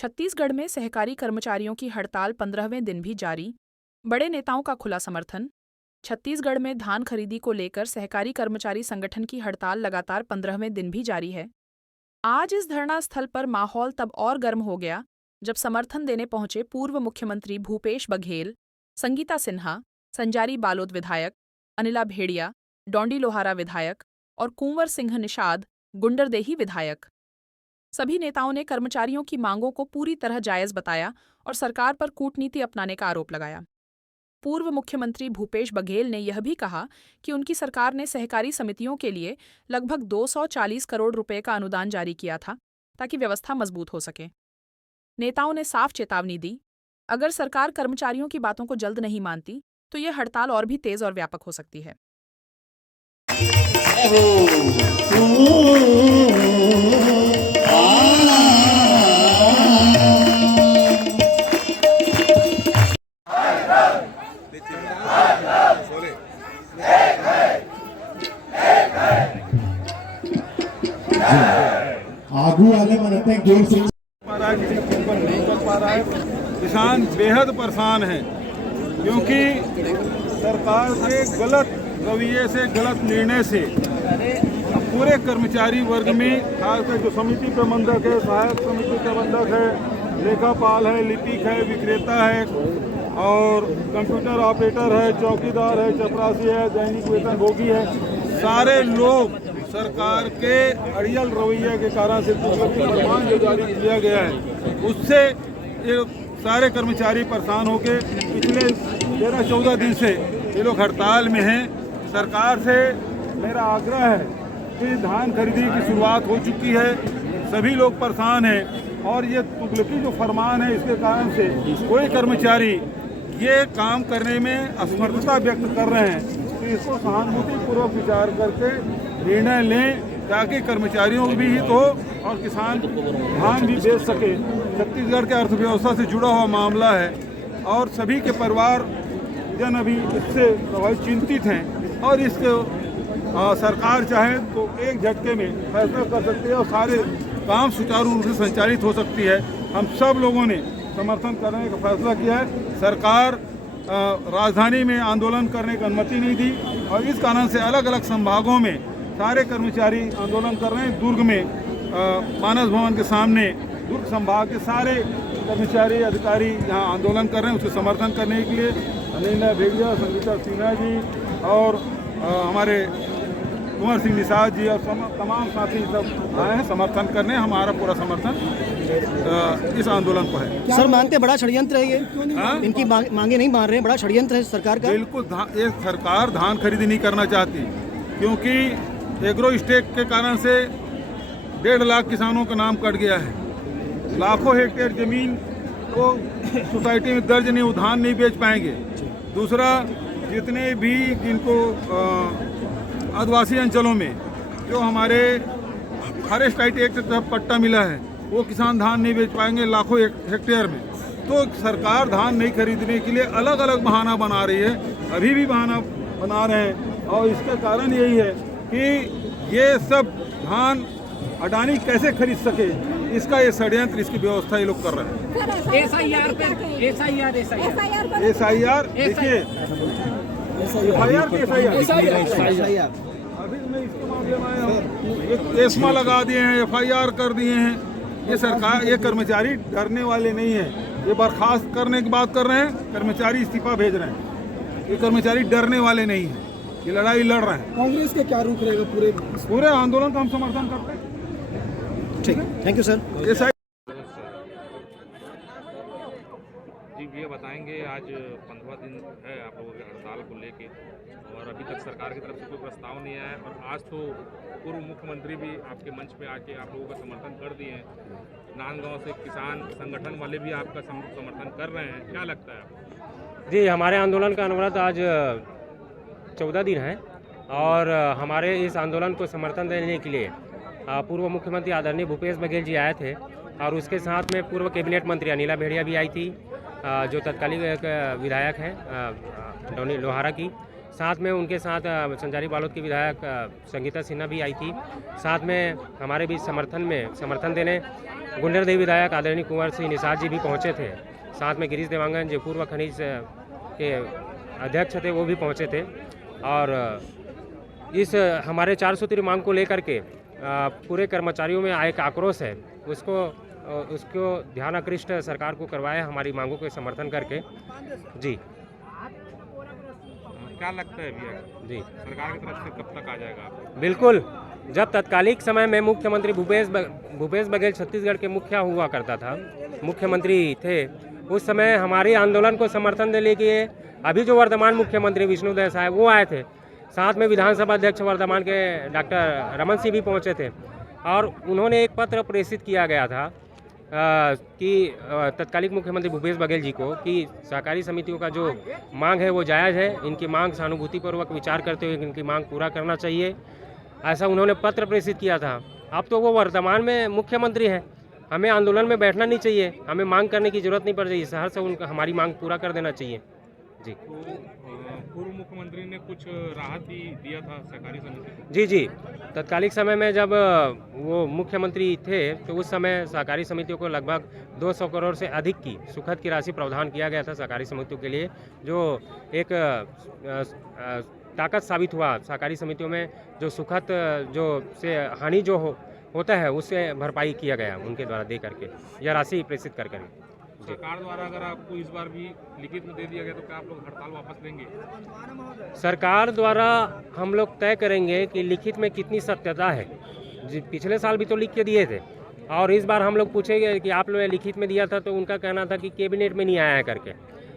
छत्तीसगढ़ में सहकारी कर्मचारियों की हड़ताल 15वें दिन भी जारी। बड़े नेताओं का खुला समर्थन। छत्तीसगढ़ में धान खरीदी को लेकर सहकारी कर्मचारी संगठन की हड़ताल लगातार 15वें दिन भी जारी है। आज इस धरना स्थल पर माहौल तब और गर्म हो गया जब समर्थन देने पहुंचे पूर्व मुख्यमंत्री भूपेश बघेल, संगीता सिन्हा, संजारी बालोद विधायक, अनिला भेड़िया, डोंडी लोहारा विधायक और कुंवर सिंह निषाद, गुंडरदेही विधायक। सभी नेताओं ने कर्मचारियों की मांगों को पूरी तरह जायज बताया और सरकार पर कूटनीति अपनाने का आरोप लगाया। पूर्व मुख्यमंत्री भूपेश बघेल ने यह भी कहा कि उनकी सरकार ने सहकारी समितियों के लिए लगभग 240 करोड़ रुपए का अनुदान जारी किया था ताकि व्यवस्था मजबूत हो सके। नेताओं ने साफ चेतावनी दी, अगर सरकार कर्मचारियों की बातों को जल्द नहीं मानती तो यह हड़ताल और भी तेज और व्यापक हो सकती है। आगू वाले मनते हैं जोर से किसी को नहीं कर पा रहा है। किसान बेहद परेशान है क्योंकि सरकार के गलत रवैये से, गलत निर्णय से पूरे कर्मचारी वर्ग में, खासकर जो समिति प्रबंधक है, सहायक समिति प्रबंधक है, लेखापाल है, लिपिक है, विक्रेता है और कंप्यूटर ऑपरेटर है, चौकीदार है, चपरासी है, दैनिक वेतन भोगी है, सारे लोग सरकार के अड़ियल रवैये के कारण से फरमान जो जारी किया गया है उससे ये सारे कर्मचारी परेशान होकर पिछले 13-14 दिन से ये लोग हड़ताल में हैं। सरकार से मेरा आग्रह है कि धान खरीदी की शुरुआत हो चुकी है, सभी लोग परेशान हैं और ये तुगलकी जो फरमान है इसके कारण से कोई कर्मचारी ये काम करने में असमर्थता व्यक्त कर रहे हैं, तो इसको सहानुभूतिपूर्वक विचार करके निर्णय लें ताकि कर्मचारियों को भी हित हो और किसान धान भी बेच सके। छत्तीसगढ़ के अर्थव्यवस्था से जुड़ा हुआ मामला है और सभी के परिवार जन अभी इससे प्रभावित चिंतित हैं और इसको सरकार चाहे तो एक झटके में फैसला कर सकती है और सारे काम सुचारू रूप से संचालित हो सकती है। हम सब लोगों ने समर्थन करने का फैसला किया है। सरकार राजधानी में आंदोलन करने की अनुमति नहीं दी और इस कारण से अलग अलग संभागों में सारे कर्मचारी आंदोलन कर रहे हैं। दुर्ग में मानस भवन के सामने दुर्ग संभाग के सारे कर्मचारी अधिकारी यहाँ आंदोलन कर रहे हैं। उसके समर्थन करने के लिए अनिला भेड़िया, संगीता सिन्हा जी और हमारे कुंवर सिंह निषाद जी और तमाम साथी सब आए हैं समर्थन करने। हमारा पूरा समर्थन इस आंदोलन को है। सर मानते बड़ा षड्यंत्र है ये, इनकी मांगे नहीं मान रहे हैं, बड़ा षड्यंत्र है सरकार का। बिल्कुल, ये सरकार धान खरीदी नहीं करना चाहती क्योंकि एग्रो स्टेक के कारण से 1.5 लाख किसानों का नाम कट गया है। लाखों हेक्टेयर जमीन को सोसाइटी में दर्ज नहीं, धान नहीं बेच पाएंगे। दूसरा, जितने भी जिनको आदिवासी अंचलों में जो हमारे फॉरेस्ट राइट एक्ट के तहत पट्टा मिला है वो किसान धान नहीं बेच पाएंगे लाखों हेक्टेयर में। तो सरकार धान नहीं खरीदने के लिए अलग अलग बहाना बना रही है, अभी भी बहाना बना रहे हैं और इसका कारण यही है कि ये सब धान अडानी कैसे खरीद सके, इसका ये षड्यंत्र, इसकी व्यवस्था ये लोग कर रहे हैं। एसआईआर देखिए, एफआईआर अभी मैं इसके मामले में आया हूँ, एक एस्मा लगा दिए हैं, एफआईआर कर दिए हैं। ये सरकार, ये कर्मचारी डरने वाले नहीं हैं, ये बर्खास्त करने की बात कर रहे हैं, कर्मचारी इस्तीफा भेज रहे हैं। ये कर्मचारी डरने वाले नहीं हैं, ये लड़ाई लड़ रहे हैं। कांग्रेस का क्या रुख रहेगा पूरे आंदोलन का हम समर्थन करते हैं। ठीक है, थैंक यू सर। जी भैया बताएंगे, आज 15वां दिन है आप लोगों के हड़ताल को लेके और अभी तक सरकार की तरफ से कोई प्रस्ताव नहीं आया है और आज तो पूर्व मुख्यमंत्री भी आपके मंच पे आके आप लोगों का समर्थन कर दिए हैं। नांदगांव से किसान संगठन वाले भी आपका समर्थन कर रहे हैं, क्या लगता है आपको? जी, हमारे आंदोलन का अनवरत आज 14 दिन है और हमारे इस आंदोलन को समर्थन देने के लिए पूर्व मुख्यमंत्री आदरणीय भूपेश बघेल जी आए थे और उसके साथ में पूर्व कैबिनेट मंत्री अनिला भेड़िया भी आई थी, जो तत्कालीन विधायक हैं डोंडी लोहारा की। साथ में उनके साथ संजारी बालोद की विधायक संगीता सिन्हा भी आई थी। साथ में हमारे भी समर्थन देने गुंडरदेव विधायक आदरणीय कुंवर सिंह निषाद जी भी पहुँचे थे, साथ में गिरीश देवांगन जो पूर्व खनिज के अध्यक्ष थे वो भी पहुँचे थे। और इस हमारे 4 सूत्री मांग को लेकर के पूरे कर्मचारियों में एक आक्रोश है, उसको ध्यान आकृष्ट सरकार को करवाया हमारी मांगों के समर्थन करके। जी क्या लगता है भैया जी सरकार की तरफ से कब तक आ जाएगा आपको? बिल्कुल, जब तत्कालिक समय में मुख्यमंत्री भूपेश बघेल छत्तीसगढ़ के मुखिया हुआ करता था, मुख्यमंत्री थे, उस समय हमारे आंदोलन को समर्थन देने के लिए अभी जो वर्तमान मुख्यमंत्री विष्णुदेव साहब वो आए थे, साथ में विधानसभा अध्यक्ष वर्तमान के डॉक्टर रमन सिंह भी पहुंचे थे। और उन्होंने एक पत्र प्रेषित किया गया था कि तत्कालिक मुख्यमंत्री भूपेश बघेल जी को कि सहकारी समितियों का जो मांग है वो जायज़ है, इनकी मांग सहानुभूतिपूर्वक विचार करते हुए इनकी मांग पूरा करना चाहिए, ऐसा उन्होंने पत्र प्रेषित किया था। अब तो वो वर्तमान में मुख्यमंत्री हैं, हमें आंदोलन में बैठना नहीं चाहिए, हमें मांग करने की जरूरत नहीं पड़ रही, शहर से उनका हमारी मांग पूरा कर देना चाहिए। जी पूर्व मुख्यमंत्री ने कुछ राहत भी दिया था सहकारी समिति को? जी तत्कालिक समय में जब वो मुख्यमंत्री थे तो उस समय सहकारी समितियों को लगभग 200 करोड़ से अधिक की सुखद की राशि प्रावधान किया गया था सहकारी समितियों के लिए, जो एक ताकत साबित हुआ। सहकारी समितियों में जो सुखद जो से हानि जो होता है उससे भरपाई किया गया उनके द्वारा दे करके, यह राशि प्रेषित कर करके। सरकार द्वारा अगर आपको इस बार भी लिखित में दे दिया गया तो क्या आप लोग हड़ताल वापस लेंगे? सरकार द्वारा हम लोग तय करेंगे कि लिखित में कितनी सत्यता है। पिछले साल भी तो लिख के दिए थे और इस बार हम लोग पूछेंगे कि आप लोगों ने लिखित में दिया था, तो उनका कहना था कि कैबिनेट में नहीं आया है करके,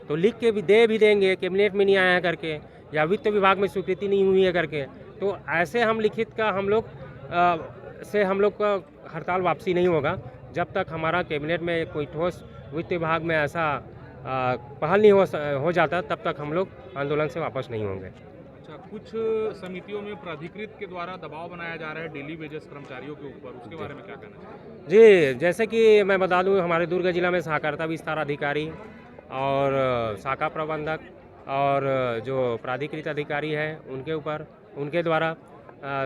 तो लिख के भी देंगे कैबिनेट में नहीं आया है करके, या वित्त विभाग में स्वीकृति नहीं हुई है करके। तो ऐसे हम लिखित का हम लोग का हड़ताल वापसी नहीं होगा जब तक हमारा कैबिनेट में कोई ठोस वित्त विभाग में ऐसा पहल नहीं हो जाता, तब तक हम लोग आंदोलन से वापस नहीं होंगे। अच्छा, कुछ समितियों में प्राधिकृत के द्वारा दबाव बनाया जा रहा है डेली वेजेस कर्मचारियों के ऊपर, उसके बारे में क्या कहना चाहिए? जी, जैसे कि मैं बता दूं, हमारे दुर्ग जिला में सहकारिता विस्तार अधिकारी और शाखा प्रबंधक और जो प्राधिकृत अधिकारी है उनके द्वारा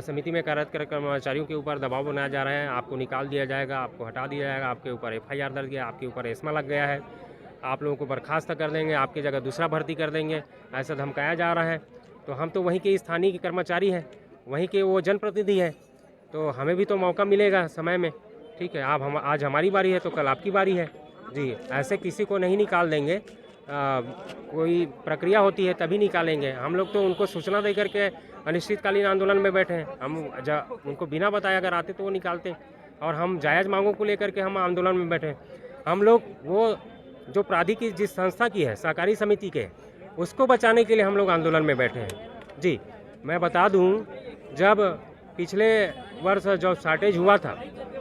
समिति में कार्यरत कर्मचारियों के ऊपर दबाव बनाया जा रहा है। आपको निकाल दिया जाएगा, आपको हटा दिया जाएगा, आपके ऊपर FIR दर्ज किया, आपके ऊपर एस्मा लग गया है, आप लोगों को बर्खास्त कर देंगे, आपकी जगह दूसरा भर्ती कर देंगे, ऐसा धमकाया जा रहा है। तो हम तो वहीं के स्थानीय के कर्मचारी हैं, वहीं के वो जनप्रतिनिधि हैं, तो हमें भी तो मौका मिलेगा समय में। ठीक है, आज हमारी बारी है तो कल आपकी बारी है। जी, ऐसे किसी को नहीं निकाल देंगे, कोई प्रक्रिया होती है तभी निकालेंगे। हम लोग तो उनको सूचना दे करके अनिश्चितकालीन आंदोलन में बैठे हैं। हम उनको बिना बताए अगर आते तो वो निकालते, और हम जायज़ मांगों को लेकर के हम आंदोलन में बैठे हैं। हम लोग वो जो प्राधिकृत जिस संस्था की है सहकारी समिति के, उसको बचाने के लिए हम लोग आंदोलन में बैठे हैं। जी, मैं बता दूं, जब पिछले वर्ष जो शॉर्टेज हुआ था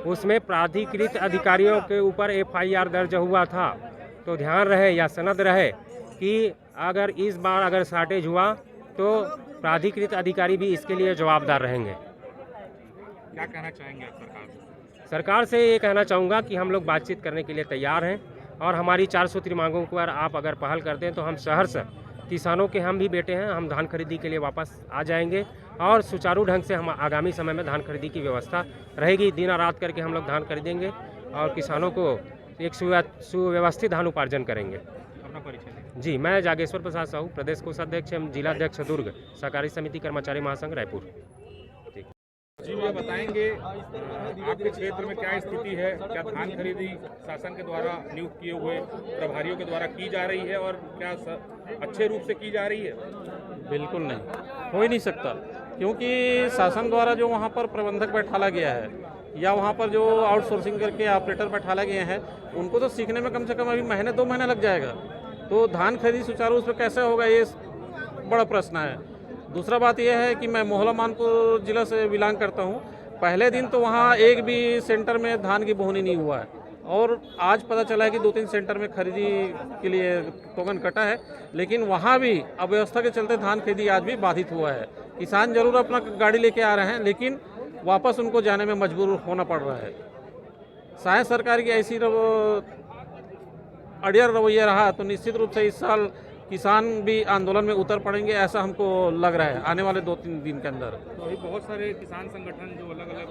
उसमें प्राधिकृत अधिकारियों के ऊपर FIR दर्ज हुआ था, तो ध्यान रहे या सनद रहे कि अगर इस बार अगर शॉर्टेज हुआ तो प्राधिकृत अधिकारी भी इसके लिए जवाबदार रहेंगे। क्या कहना चाहेंगे आप सरकार से? सरकार से ये कहना चाहूँगा कि हम लोग बातचीत करने के लिए तैयार हैं, और हमारी 4 सूत्री मांगों पर आप अगर पहल करते हैं तो हम शहर से किसानों के हम भी बेटे हैं, हम धान खरीदी के लिए वापस आ जाएंगे और सुचारू ढंग से हम आगामी समय में धान खरीदी की व्यवस्था रहेगी। दिन रात करके हम लोग धान खरीदेंगे और किसानों को एक सुव्यवस्थित धान उपार्जन करेंगे। अपना परिचय दें। जी, मैं जागेश्वर प्रसाद साहू, प्रदेश कोषाध्यक्ष एवं जिलाध्यक्ष दुर्ग, सहकारी समिति कर्मचारी महासंघ रायपुर। जी, ये बताएंगे आपके क्षेत्र में क्या स्थिति है? क्या धान खरीदी शासन के द्वारा नियुक्त किए हुए प्रभारियों के द्वारा की जा रही है, और क्या अच्छे रूप से की जा रही है? बिल्कुल नहीं, हो ही नहीं सकता, क्योंकि शासन द्वारा जो वहाँ पर प्रबंधक बैठाला गया है या वहाँ पर जो आउटसोर्सिंग करके ऑपरेटर बैठाला गए हैं, उनको तो सीखने में कम से कम अभी 2 महीने लग जाएगा। तो धान खरीदी सुचारू उस पर कैसे होगा, ये बड़ा प्रश्न है। दूसरा बात यह है कि मैं मोहला मानपुर जिला से बिलोंग करता हूँ। पहले दिन तो वहाँ एक भी सेंटर में धान की बोहनी नहीं हुआ है, और आज पता चला है कि 2-3 सेंटर में खरीदी के लिए टोकन कटा है, लेकिन वहाँ भी अव्यवस्था के चलते धान खरीदी आज भी बाधित हुआ है। किसान जरूर अपना गाड़ी लेके आ रहे हैं, लेकिन वापस उनको जाने में मजबूर होना पड़ रहा है। शायद सरकार की ऐसी अड़ियल रवैया रहा तो निश्चित रूप से इस साल किसान भी आंदोलन में उतर पड़ेंगे, ऐसा हमको लग रहा है आने वाले 2-3 दिन के अंदर। तो अभी बहुत सारे किसान संगठन जो अलग अलग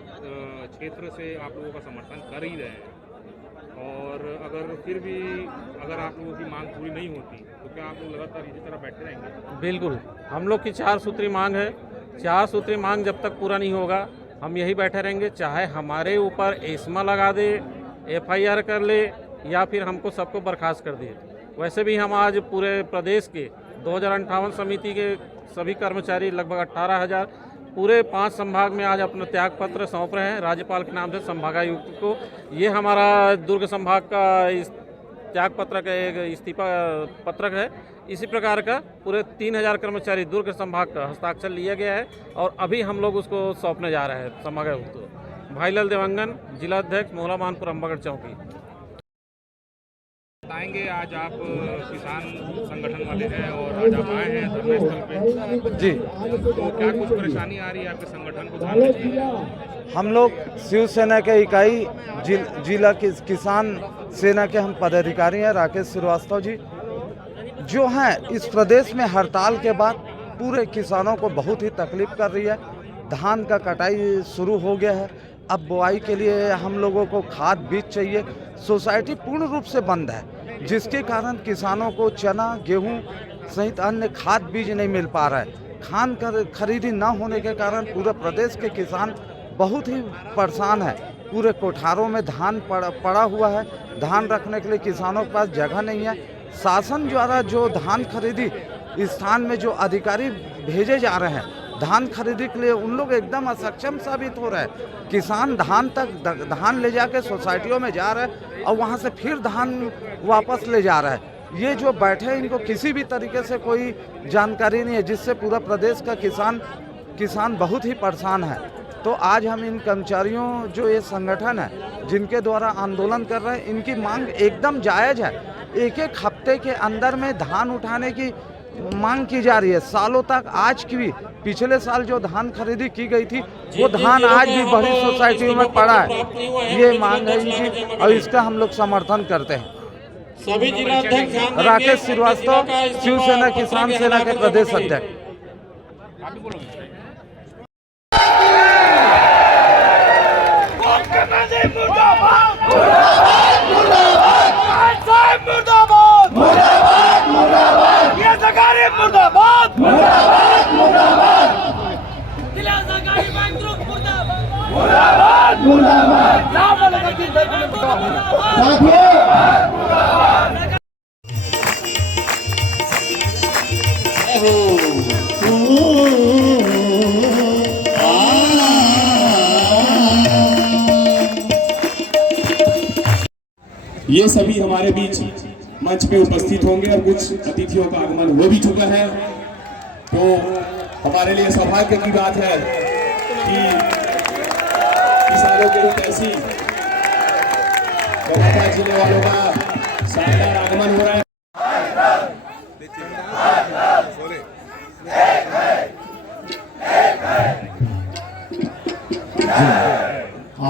क्षेत्र से आप लोगों का समर्थन कर ही रहे हैं, और अगर फिर भी अगर आप लोगों की मांग पूरी नहीं होती तो क्या आप लोग लगातार इसी तरह बैठे रहेंगे? बिल्कुल, हम लोग की 4 सूत्री मांग है। 4 सूत्री मांग जब तक पूरा नहीं होगा हम यही बैठे रहेंगे, चाहे हमारे ऊपर एस्मा लगा दे, FIR कर ले या फिर हमको सबको बर्खास्त कर दिए। वैसे भी हम आज पूरे प्रदेश के 2058 समिति के सभी कर्मचारी लगभग 18,000 पूरे 5 संभाग में आज अपना त्याग पत्र सौंप रहे हैं राज्यपाल के नाम से संभागायुक्त को। ये हमारा दुर्ग संभाग का इस त्याग पत्र का एक इस्तीफा पत्रक है। इसी प्रकार का पूरे 3,000 कर्मचारी दुर्ग संभाग का हस्ताक्षर लिया गया है और अभी हम लोग उसको सौंपने जा रहे हैं संभागायुक्त को। भाईलाल देवंगन, जिला अध्यक्ष, मोहला मानपुर, अम्बागढ़ चौकी। बताएंगे आज आप किसान संगठन वाले हैं और आज आप आए हैं धरना स्थल पे जी, तो क्या कुछ परेशानी आ रही है आपके संगठन को ध्यान रखिए? हम लोग शिवसेना के इकाई जिला किसान सेना के हम पदाधिकारी हैं राकेश श्रीवास्तव जी, जो हैं इस प्रदेश में हड़ताल के बाद पूरे किसानों को बहुत ही तकलीफ कर रही है। धान का कटाई शुरू हो गया है, अब बुआई के लिए हम लोगों को खाद बीज चाहिए। सोसाइटी पूर्ण रूप से बंद है, जिसके कारण किसानों को चना, गेहूं सहित अन्य खाद बीज नहीं मिल पा रहा है। खान खरीदी न होने के कारण पूरे प्रदेश के किसान बहुत ही परेशान है। पूरे कोठारों में धान पड़ा हुआ है, धान रखने के लिए किसानों के पास जगह नहीं है। शासन द्वारा जो धान खरीदी स्थान में जो अधिकारी भेजे जा रहे हैं धान खरीदी के लिए, उन लोग एकदम असक्षम साबित हो रहे हैं। किसान धान ले जाके सोसाइटियों में जा रहे हैं और वहाँ से फिर धान वापस ले जा रहा है। ये जो बैठे हैं इनको किसी भी तरीके से कोई जानकारी नहीं है, जिससे पूरा प्रदेश का किसान बहुत ही परेशान है। तो आज हम इन कर्मचारियों जो ये संगठन है जिनके द्वारा आंदोलन कर रहे हैं, इनकी मांग एकदम जायज़ है। एक हफ्ते के अंदर में धान उठाने की मांग की जा रही है। सालों तक आज की भी पिछले साल जो धान खरीदी की गई थी वो धान आज भी बड़ी सोसाइटियों में पड़ा है। ये मांग है इनकी और इसका हम लोग समर्थन करते हैं। सभी जिला अध्यक्ष राकेश श्रीवास्तव, शिवसेना किसान सेना के प्रदेश अध्यक्ष। ये सभी हमारे बीच मंच पे उपस्थित होंगे और कुछ अतिथियों का आगमन हो भी चुका है। तो हमारे लिए सौभाग्य की बात है कि किसानों के लिए ऐसी लगातार जिले वालों का शानदार आगमन हो रहा है।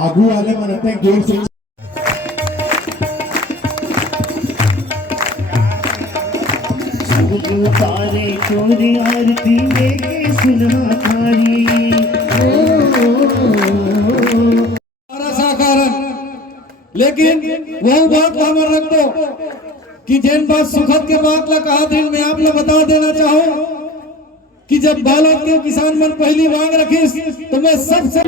आगू वाले मनते हैं जोर से। तारे चोरी आरती लेके सुना थारी लेकिन वो बात खबर रख दो कि जिन बात सुखद के बात ला कहा दिन में आप लोग बता देना चाहो कि जब बालक के किसान मन पहली मांग रखी तो मैं सबसे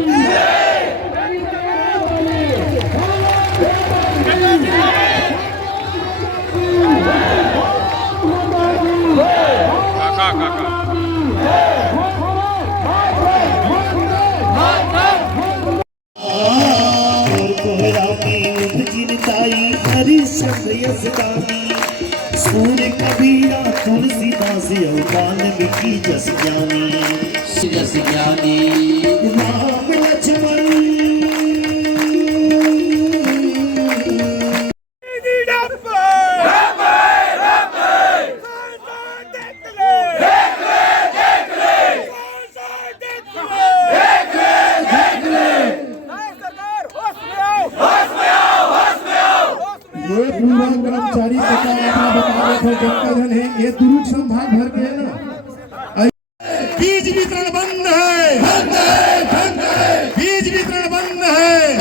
सूर्य कबीरा तुलसीदास अवतान मिकी जस ज्ञानी राम लक्ष्मण कर्मचारी जनता है, ये दुर्ग संभाग भर के है ना। बीज वितरण बंद है, बीज वितरण बंद है,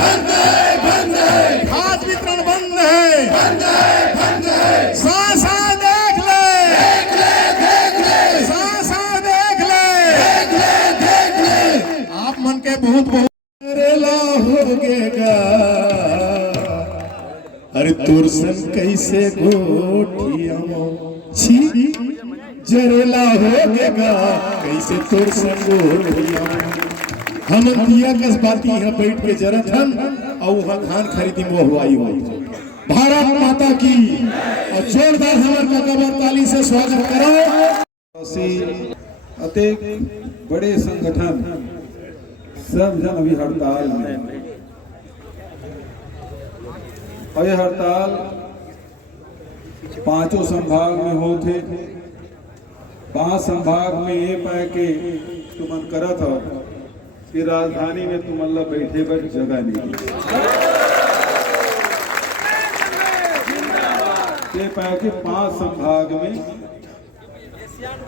खाद वितरण बंद है। तोरसन कैसे गोठिया छी जरेला हो गेगा कैसे तोरसन गोठिया हम दिया कसबाती यहाँ बैठ के जरत हम और वहाँ धान खरीदी मोहवाई हुई। भारत माता की और जोरदार हमारे काका ताली से स्वागत करो। अतेक बड़े संगठन सब जन अभी हड़ताल में, और ये हड़ताल पांचों संभाग में होते। 5 संभाग में ये पाए के तुमन करत हो कि राजधानी में तुम अल्लाह बैठे पर जगह नहीं, ये पाए के 5 संभाग में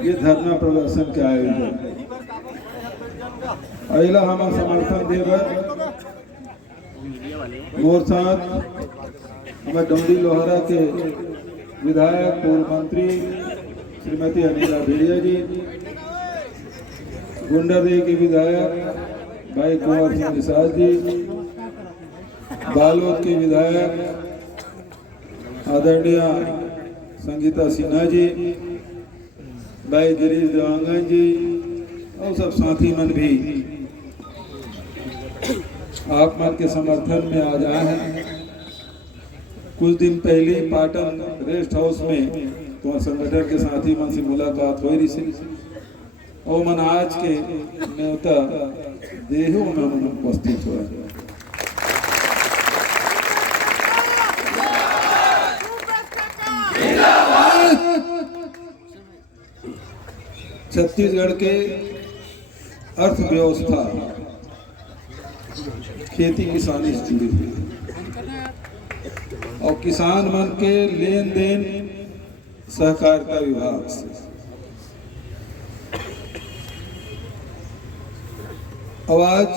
ये धरना प्रदर्शन के आयोजन अला हमारा समर्थन देवर मोर साथ हमारे डोंडी लोहारा के विधायक पूर्व मंत्री श्रीमती अनिला भेड़िया जी, गुंडरदेव के विधायक भाई कुंवर सिंह निषाद जी, बालोद के विधायक आदरणीय संगीता सिन्हा जी, भाई गिरीश देवांगन जी और सब साथी मन भी आप मन के समर्थन में आ जाए हैं। कुछ दिन पहले पाटन रेस्ट हाउस में तो संगठन के साथी मन से मुलाकात हो रही थी और मन आज के न्योता देहो में मन उपस्थित हुआ। छत्तीसगढ़ के अर्थव्यवस्था खेती किसानी से जुड़ी हुई और किसान मन के लेन देन सहकारिता विभाग से। अब आज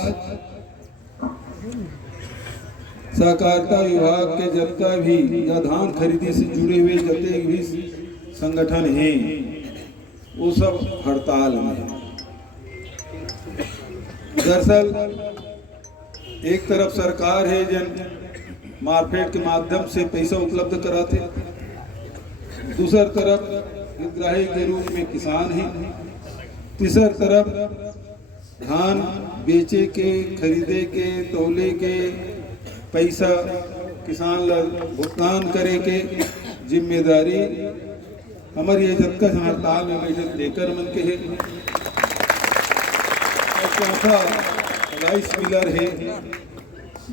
सहकारिता विभाग के जितना भी या धान खरीदी से जुड़े हुए जितने भी संगठन हैं वो सब हड़ताल में। दरअसल एक तरफ सरकार है जन मार्केट के माध्यम से पैसा उपलब्ध कराते, दूसरी तरफ हितग्राही के रूप में किसान हैं, तीसरी तरफ धान बेचे के खरीदे के तौले के पैसा किसान भुगतान करे के जिम्मेदारी हमारी ये जब तक हड़ताल में बैठे लेकर मन के है। चौथा राइस मिलर है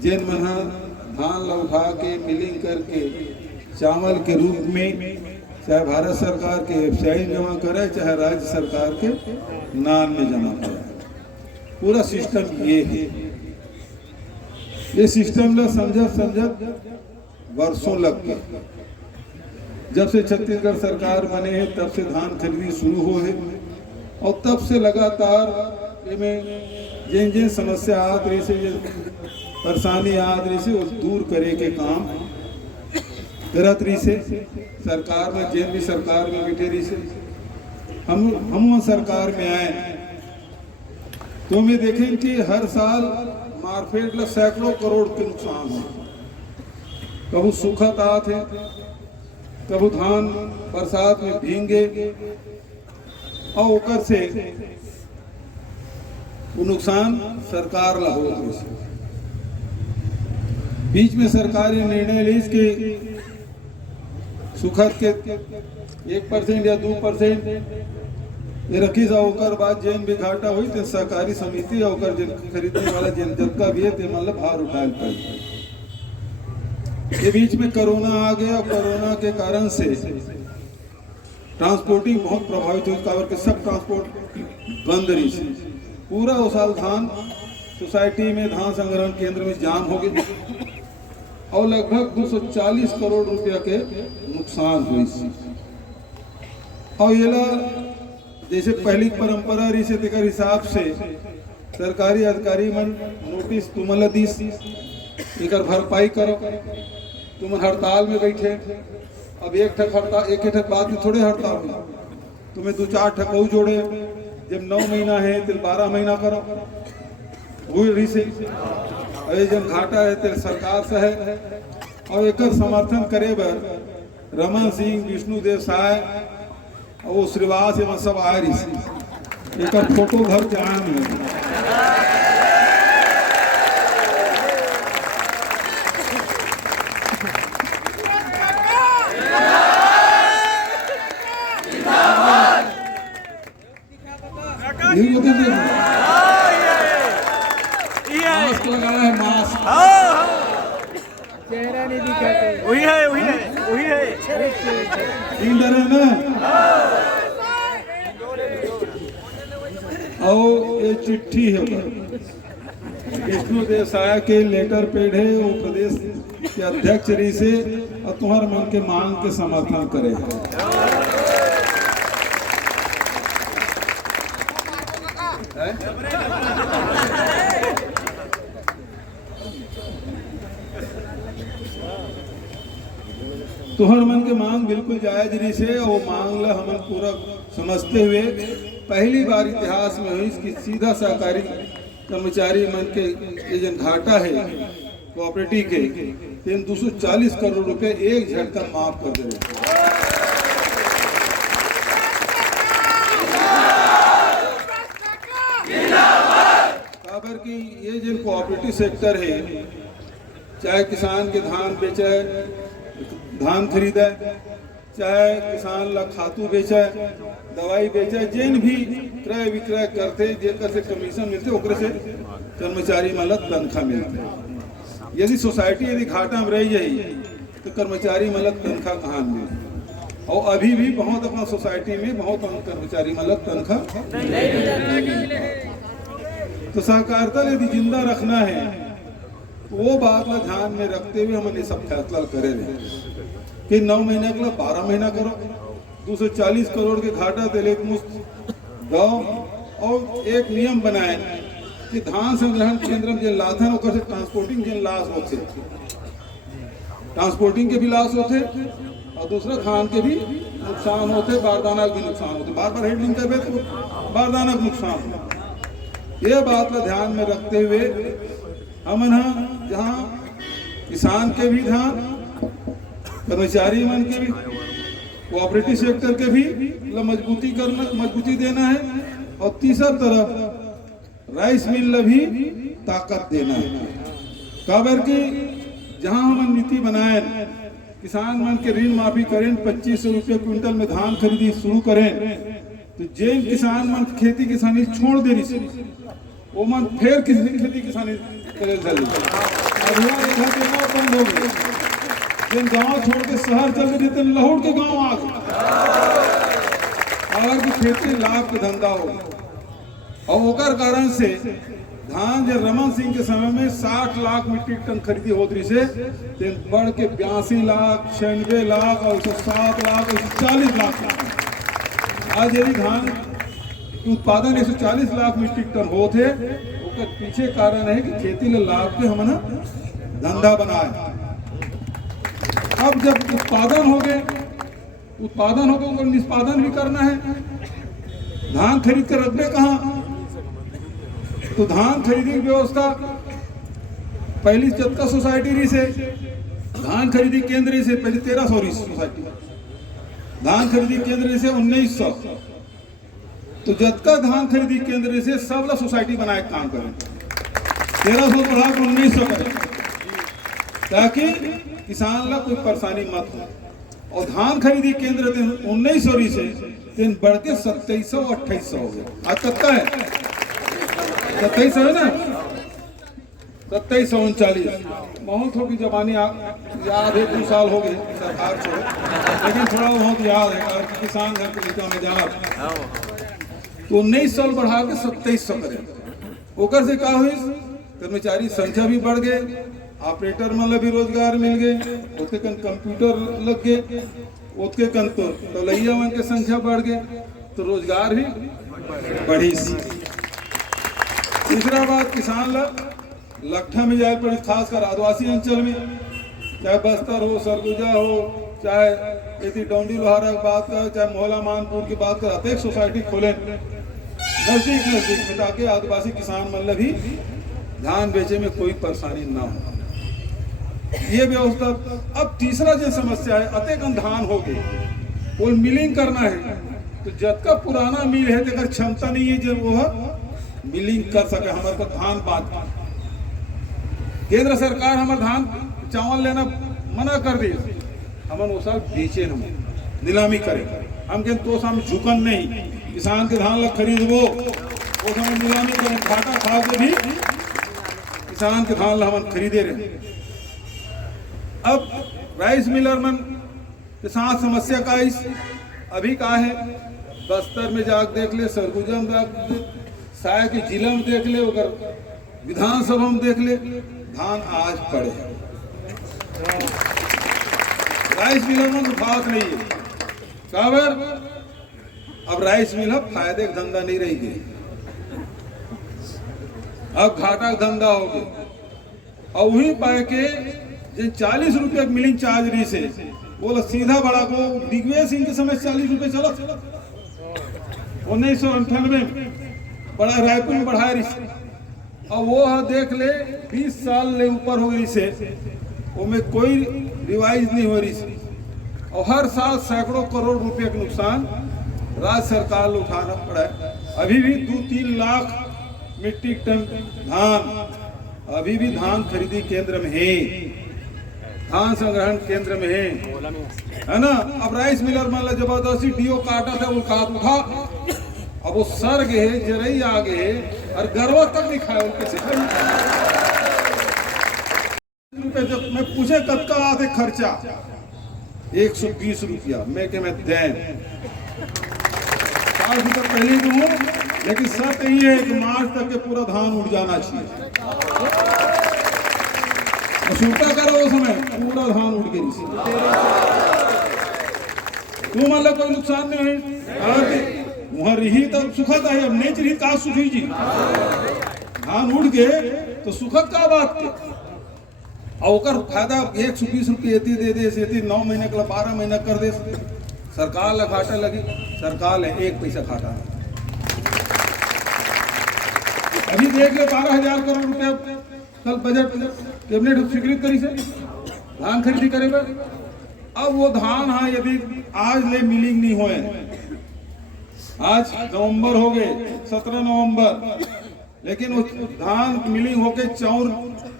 जिन मना धान उठा के मिलिंग करके चावल के रूप में चाहे भारत सरकार के वेबसाइट जमा करे चाहे राज्य सरकार के नाम में जमा करे। पूरा सिस्टम ये है। ये सिस्टम ला समझत वर्षों लग गए। जब से छत्तीसगढ़ सरकार बने हैं तब से धान खरीदी शुरू हो है और तब से लगातार में जिन जिन समस्या आत रही से परेशानी आत रही से वो दूर करे के काम करत रही से सरकार में जिन भी सरकार में बैठे रही से हम सरकार में आए तो मैं देखें कि हर साल मार्केट ला सैकड़ों करोड़ के नुकसान हो। कभी सूखा तात है, कभी धान बरसात में भींगे और ओकर से वो नुकसान सरकार ला हो। बीच में सरकार ने निर्णय ली कि सुखद के 1% या 2% ये रखी जा ओकर बाद जैन भी घाटा हुई तो सहकारी समिति और खरीदने वाला जैन जत्का भी है तो मतलब भार उठाए पड़े। ये बीच में कोरोना आ गया और कोरोना के कारण से ट्रांसपोर्टिंग बहुत प्रभावित हुई। काबर के सब ट्रांसपोर्ट बंद रही से पूरा वो साल धान सोसाइटी में धान संग्रहण केंद्र में जाम हो गए और लगभग 240 करोड़ रुपया के नुकसान हुई। और ये जैसे पहली परंपरा रही से तेकर हिसाब से सरकारी अधिकारी मन नोटिस तुमला दीस एकर भरपाई करो। तुम हड़ताल में बैठे अब एक ठक बात में थोड़े हड़ताल में तुम्हें 2-4 ठक जोड़े जब 9 महीना है तो 12 महीना करो वो रही से। अरे जब घाटा है तो सरकार से है और एक समर्थन करे बर रमन सिंह, विष्णुदेव साय और श्रीवास एवं सब आए ऋषि एक फोटो घर के आए में मास्क लगाया है, मास्क चेहरा नहीं दिखाते। वही है डर है ना। और ये चिट्ठी है विष्णुदेव साय के लेटर पेड है, वो प्रदेश के अध्यक्ष जी से और तुम्हारे मन के मांग के समर्थन करे। तुहर मन के मांग बिल्कुल जायज रही से और मांग ला हमन पूरा समझते हुए पहली बार इतिहास में हुई कि सीधा सहकारी कर्मचारी मन के ये जन घाटा है कोऑपरेटिव के 240 करोड़ रुपए एक झटका माफ कर दे रहे। खबर कि ये जो कोऑपरेटिव सेक्टर है, चाहे किसान के धान बेचे, धान खरीदे, चाहे किसान ला खातू बेचे, दवाई बेचे, जिन भी क्रय विक्रय करते जेकर से कमीशन मिलते ओकरे से कर्मचारी मन ला तनख्वाह मिलते। यदि सोसाइटी यदि घाटा में रह जाई तो कर्मचारी मन ला तनख्वाह कहाँ मिलती? और अभी भी बहुत अपना सोसाइटी में बहुत कर्मचारी मन ला तनख्वाह। तो सहकारिता यदि जिंदा रखना है तो वो बात ला ध्यान में रखते हुए हमने सब फैसला करे कि 9 महीना के 12 महीना करो, 240 करोड़ के घाटा दिले मुफ्त गाँव। और एक नियम बनाए कि धान संग्रहण केंद्र में जो लाथन ओकर से ट्रांसपोर्टिंग के लाश होते, ट्रांसपोर्टिंग के भी लाश होते और दूसरा धान के भी नुकसान होते, बारदाना के भी नुकसान होते। बार बार हेडलिंग कर तो बारदाना का नुकसान होता। ये बात का ध्यान में रखते हुए हमन जहाँ किसान के भी धान, कर्मचारी मन के भी, कोऑपरेटिव सेक्टर के भी मजबूती देना है और तीसरा तरफ राइस मिल ला भी ताकत देना है। काबर की जहाँ हम नीति बनाए किसान मन के ऋण माफी करें, 2500 रुपये क्विंटल में धान खरीदी शुरू करें, तो जिन किसान मन खेती किसानी छोड़ दे रही वो मन फिर खेती किसानी करे चले बंद हो गए। जिन गाँव छोड़ के शहर चल गए लहौट के गाँव आ गए अगर की खेती लाभ के धंधा हो। और ओकर कारण से धान जो रमन सिंह के समय में 60 लाख मीट्रिक टन खरीदी होत रही से बढ़ के 82 लाख, 96 लाख और 107 लाख और 140 लाख। आज यदि धान उत्पादन 140 लाख मीट्रिक टन होते उसके पीछे कारण है कि खेती ले लाभ के हमने धंधा बनाए। अब जब उत्पादन हो गए उनको निष्पादन भी करना है। धान खरीद कर रखने कहाँ? तो धान खरीदी की व्यवस्था पहली चतका सोसाइटी रही से धान खरीदी केंद्र से पहले 1300 रही सोसाइटी, धान खरीदी केंद्र से 1900। तो जतका धान खरीदी केंद्र से सब ला सोसाइटी बनाए काम करें, 1300 बढ़ा कर 1900 करें ताकि किसान ला कोई परेशानी मत हो। और धान खरीदी केंद्र 1900 रही से दिन बढ़ के 2700 2800 हो गया। आज कत्ता है 2700 है ना, 2739। बहुत थोड़ी जवानी याद है, 2 साल हो गए सरकार छोड़े, लेकिन थोड़ा बहुत याद है किसान घर के नीचा में जा तो 1900 बढ़ा के 2700 करें। ओकर से क्या हुई? कर्मचारी संख्या भी बढ़ गए, ऑपरेटर मतलब भी रोजगार मिल गए, उसके कन कंप्यूटर लग गए, उसके कन तो तलैया मन के संख्या बढ़ गए, तो रोजगार भी बढ़ी। तीसरा बात, किसान लट्ठा में जाए पड़े, खासकर आदिवासी अंचल में, चाहे बस्तर हो, सरगुजा हो, चाहे यदि डोंडी लोहारा की बात कर, चाहे मोहला मानपुर की बात कर, अनेक सोसाइटी खोले नजदीक में ताकि आदिवासी किसान मतलब भी धान बेचे में कोई परेशानी ना हो। ये व्यवस्था। अब तीसरा जो समस्या है, अतेकन धान हो गए, वो मिलिंग करना है, तो जब का पुराना मिल है तो क्षमता नहीं है जब वो मिलिंग कर सके हमारे को धान बात। केंद्र सरकार हमारे धान चावल लेना मना कर दी, हम वो साल बेचे हम नीलामी करें, हम के तो हम झुकन नहीं, किसान के धान लग खरीद वो समय नीलामी करें, घाटा खा के भी किसान के धान हम खरीदे रहे। अब राइस मिलर मन के साथ समस्या का इस अभी का है, बस्तर में जाकर देख ले, सरगुजा में जाकर साया के जिला में देख ले, अगर विधानसभा में देख ले, धान आज पड़े हैं। राइस मिलर में बात नहीं है काबर, अब राइस मिल फायदे का धंधा नहीं रही गई, अब घाटा का धंधा हो गया। और वही पाए के 40 रुपये मिलिंग चार्ज रही से बोला सीधा बड़ा को दिग्विजय सिंह के समय 40 रुपये चला 1998 बड़ा रायपुर में बढ़ाया रही से। और वो देख ले 20 साल ले ऊपर हो गई से, उसमें कोई रिवाइज नहीं हो रही से, और हर साल सैकड़ों करोड़ रुपए का नुकसान राज्य सरकार को उठाना पड़ा है। अभी भी 2-3 लाख मीट्रिक टन धान अभी भी धान खरीदी केंद्र में है, धान संग्रहण केंद्र में है ना। अब राइस मिलर मान जबरदस्ती डीओ काटा था, वो काट उठा, अब वो सर गए जरई आ गए और गरवा तक नहीं खाए, कैसे रुपए। जब मैं पूछे कब का आते खर्चा 120 रुपया, मैं के मैं दें 4 रुपये पहले दूँ, लेकिन शर्त यही है कि मार्च तक के पूरा धान उड़ जाना चाहिए। सूटा करो उस समय पूरा धान उड़ गई, तू मान लो कोई नुकसान नहीं है, वहां रही तो सुखद है, अब नहीं रही का सुखी जी, धान उड़ गए तो सुखद का बात के। और फायदा 120 रुपये दे दे 9 महीने का 12 महीना कर दे, सरकार ला घाटा लगी, सरकार ले 1 पैसा घाटा। अभी देख ले 12,000 करोड़ रुपया कल बजट कैबिनेट स्वीकृत करी से धान खरीदी करेगा। अब वो धान हाँ यदि आज ले मिलिंग नहीं हुए, आज नवंबर हो गए 17 नवंबर, लेकिन वो धान मिलिंग होके चाउर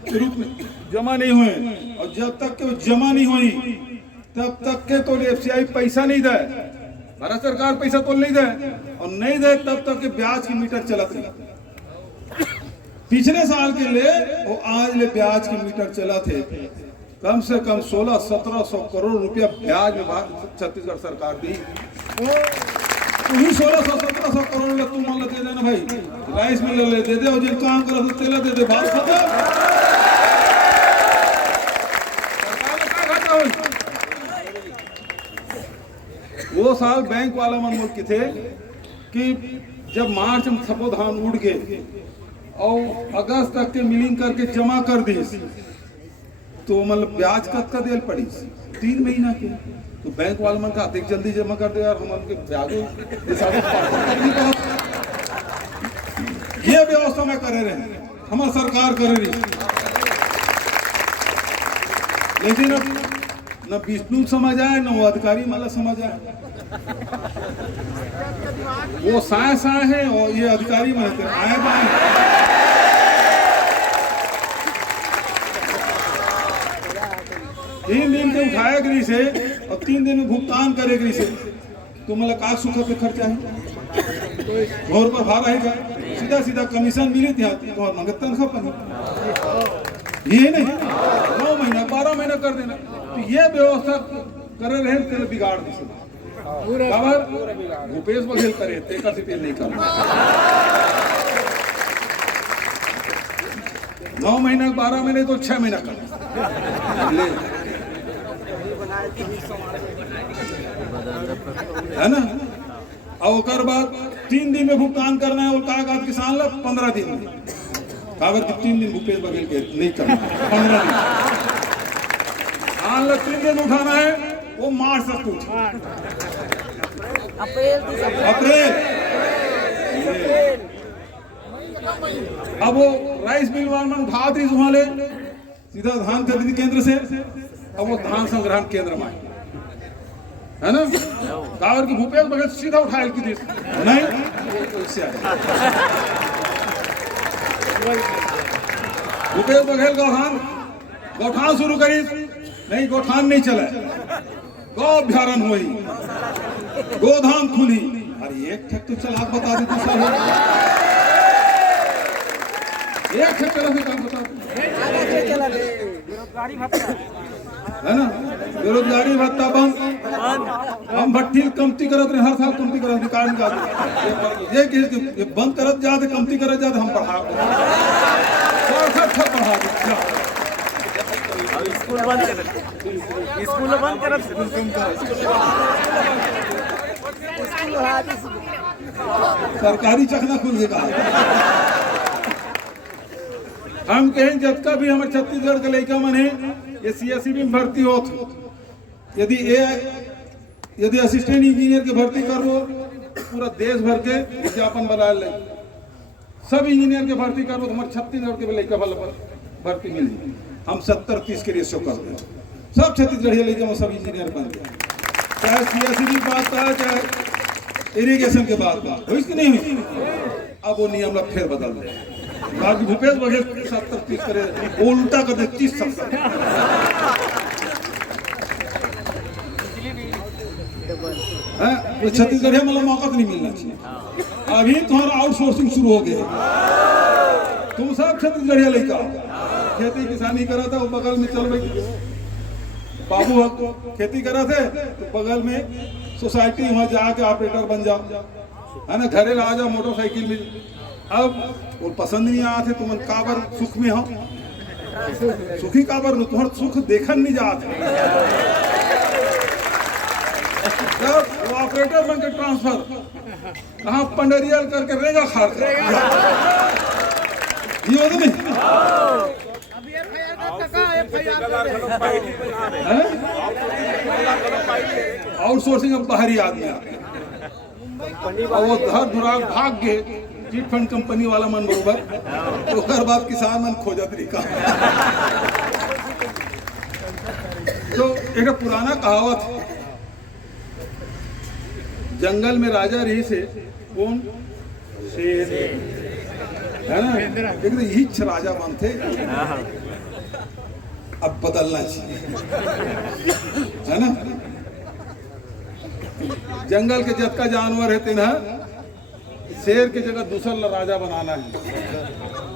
के रूप में जमा नहीं हुए, और जब तक के वो जमा नहीं हुई तब तक के तो एफसीआई पैसा नहीं दे, भारत सरकार पैसा तो नहीं दे, और नहीं दे तब तक के ब्याज की मीटर चलत रही। पिछले साल के लिए वो आज ले ब्याज की मीटर चला थे, कम से कम 1600-1700 करोड़ रुपया ब्याज में छत्तीसगढ़ सरकार दी। तुम्ही 1600-1700 करोड़ ले तुम मान दे देना भाई, राइस मिल ले दे दे, और जिन काम करो तो तेला दे दे, बात खत्म। वो साल बैंक वाला मन मुल्क थे कि जब मार्च में सबो धान उड़ गए और अगस्त तक के मिलिंग करके जमा कर दी, तो मतलब ब्याज कद का देल पड़ी 3 महीना के, तो बैंक वाला मन का अधिक जल्दी जमा कर दे यार, हम उनके ब्याज ये व्यवस्था में करे रहे, हमारी सरकार करे रही, लेकिन अब न विष्णु समझ आए न वो अधिकारी माला समझ आए, वो साय है और ये अधिकारी में आए बाए। तीन दिन के उठाया गई से और 3 दिन में भुगतान करे गई से, तो मतलब का सुख पे खर्चा है, घोर पर भार रहेगा, सीधा सीधा कमीशन मिली थी तो मंगत तनख्वाह पर, ये नहीं 9 महीना 12 महीना कर देना, तो ये व्यवस्था करे रहे तेल बिगाड़ दी भूपेश बघेल करे तेकर से तेल नहीं करना, 9 महीना 12 महीने तो 6 महीना कर है ना। और बाद 3 दिन में भुगतान करना है, और कागज किसान ला 15 दिन में, कागज के 3 दिन भूपेश बघेल के नहीं करना, 15 दिन ला 3 दिन उठाना है, वो मार्च तक कुछ अप्रैल। अब वो राइस मिल वाले उठा दी ले, सीधा धान खरीदी केंद्र से अब वो धान संग्रहण केंद्र में आए, है ना। कावर की भूपेश बघेल सीधा उठाए की देश नहीं उससे आए। भूपेश बघेल गौठान शुरू करी नहीं, गौठान नहीं चले, गौ अभ्यारण हुई, गोधाम खुली। अरे एक ठक तो चल आप बता देते साहब, एक ठक तरह से काम बता है ना। बेरोजगारी भत्ता बंद, हम भट्टी कमती करत रहे, हर साल कमती करत निकाल ये बंद करत जाते, कमती करत जाते, हम बढ़ा स्कूल बंद करत सरकारी चखना खुल गया। हम कहें जब भी हमारे छत्तीसगढ़ के लड़का मन है ये CSE में भर्ती हो, यदि असिस्टेंट इंजीनियर के भर्ती करो पूरा देश भर के विज्ञापन बना ले, सब इंजीनियर के भर्ती करो तो हमारे छत्तीसगढ़ के लड़का भर्ती मिली। हम 70-30 के रेशियो कर दें, सब छत्तीसगढ़ लड़के में सब इंजीनियर बन गए, चाहे CSE की बात का चाहे इरिगेशन के बात का हुई कि नहीं हुई। अब वो नियम ला फिर बदल दे, बाकी भूपेश बघेल 70-30 करे, वो उल्टा कर दे 30-70। तो छत्तीसगढ़ मतलब मौका तो नहीं मिलना चाहिए। अभी तुम्हारा आउटसोर्सिंग शुरू हो गया, तुम सब छत्तीसगढ़िया लड़का खेती किसानी करा था, वो बगल में चल भाई बाबू खेती करा थे तो बगल में सोसाइटी वहाँ जाके ऑपरेटर बन जाओ, है ना, घरे ला जाओ मोटरसाइकिल में। अब वो पसंद नहीं आते तुम काबर सुख में हो, सुखी काबर तुम्हारा सुख देखन नहीं जाते। जब वो ऑपरेटर बन के ट्रांसफर कहाँ पंडरियल करके रेगा खार ये होता नहीं। आउटसोर्सिंग अब बाहरी आदमी आते हैं और वो धर धुराग भाग गए चिट फंड कंपनी वाला मन बरोबर, तो हर बात किसान मन खोजा तरीका। तो एक पुराना कहावत है, जंगल में राजा रही से कौन शेर, है ना, एक हिच राजा बनते, अब बदलना चाहिए, है ना। जंगल के जत का जानवर है तेना शेर की जगह दूसरा राजा बनाना है,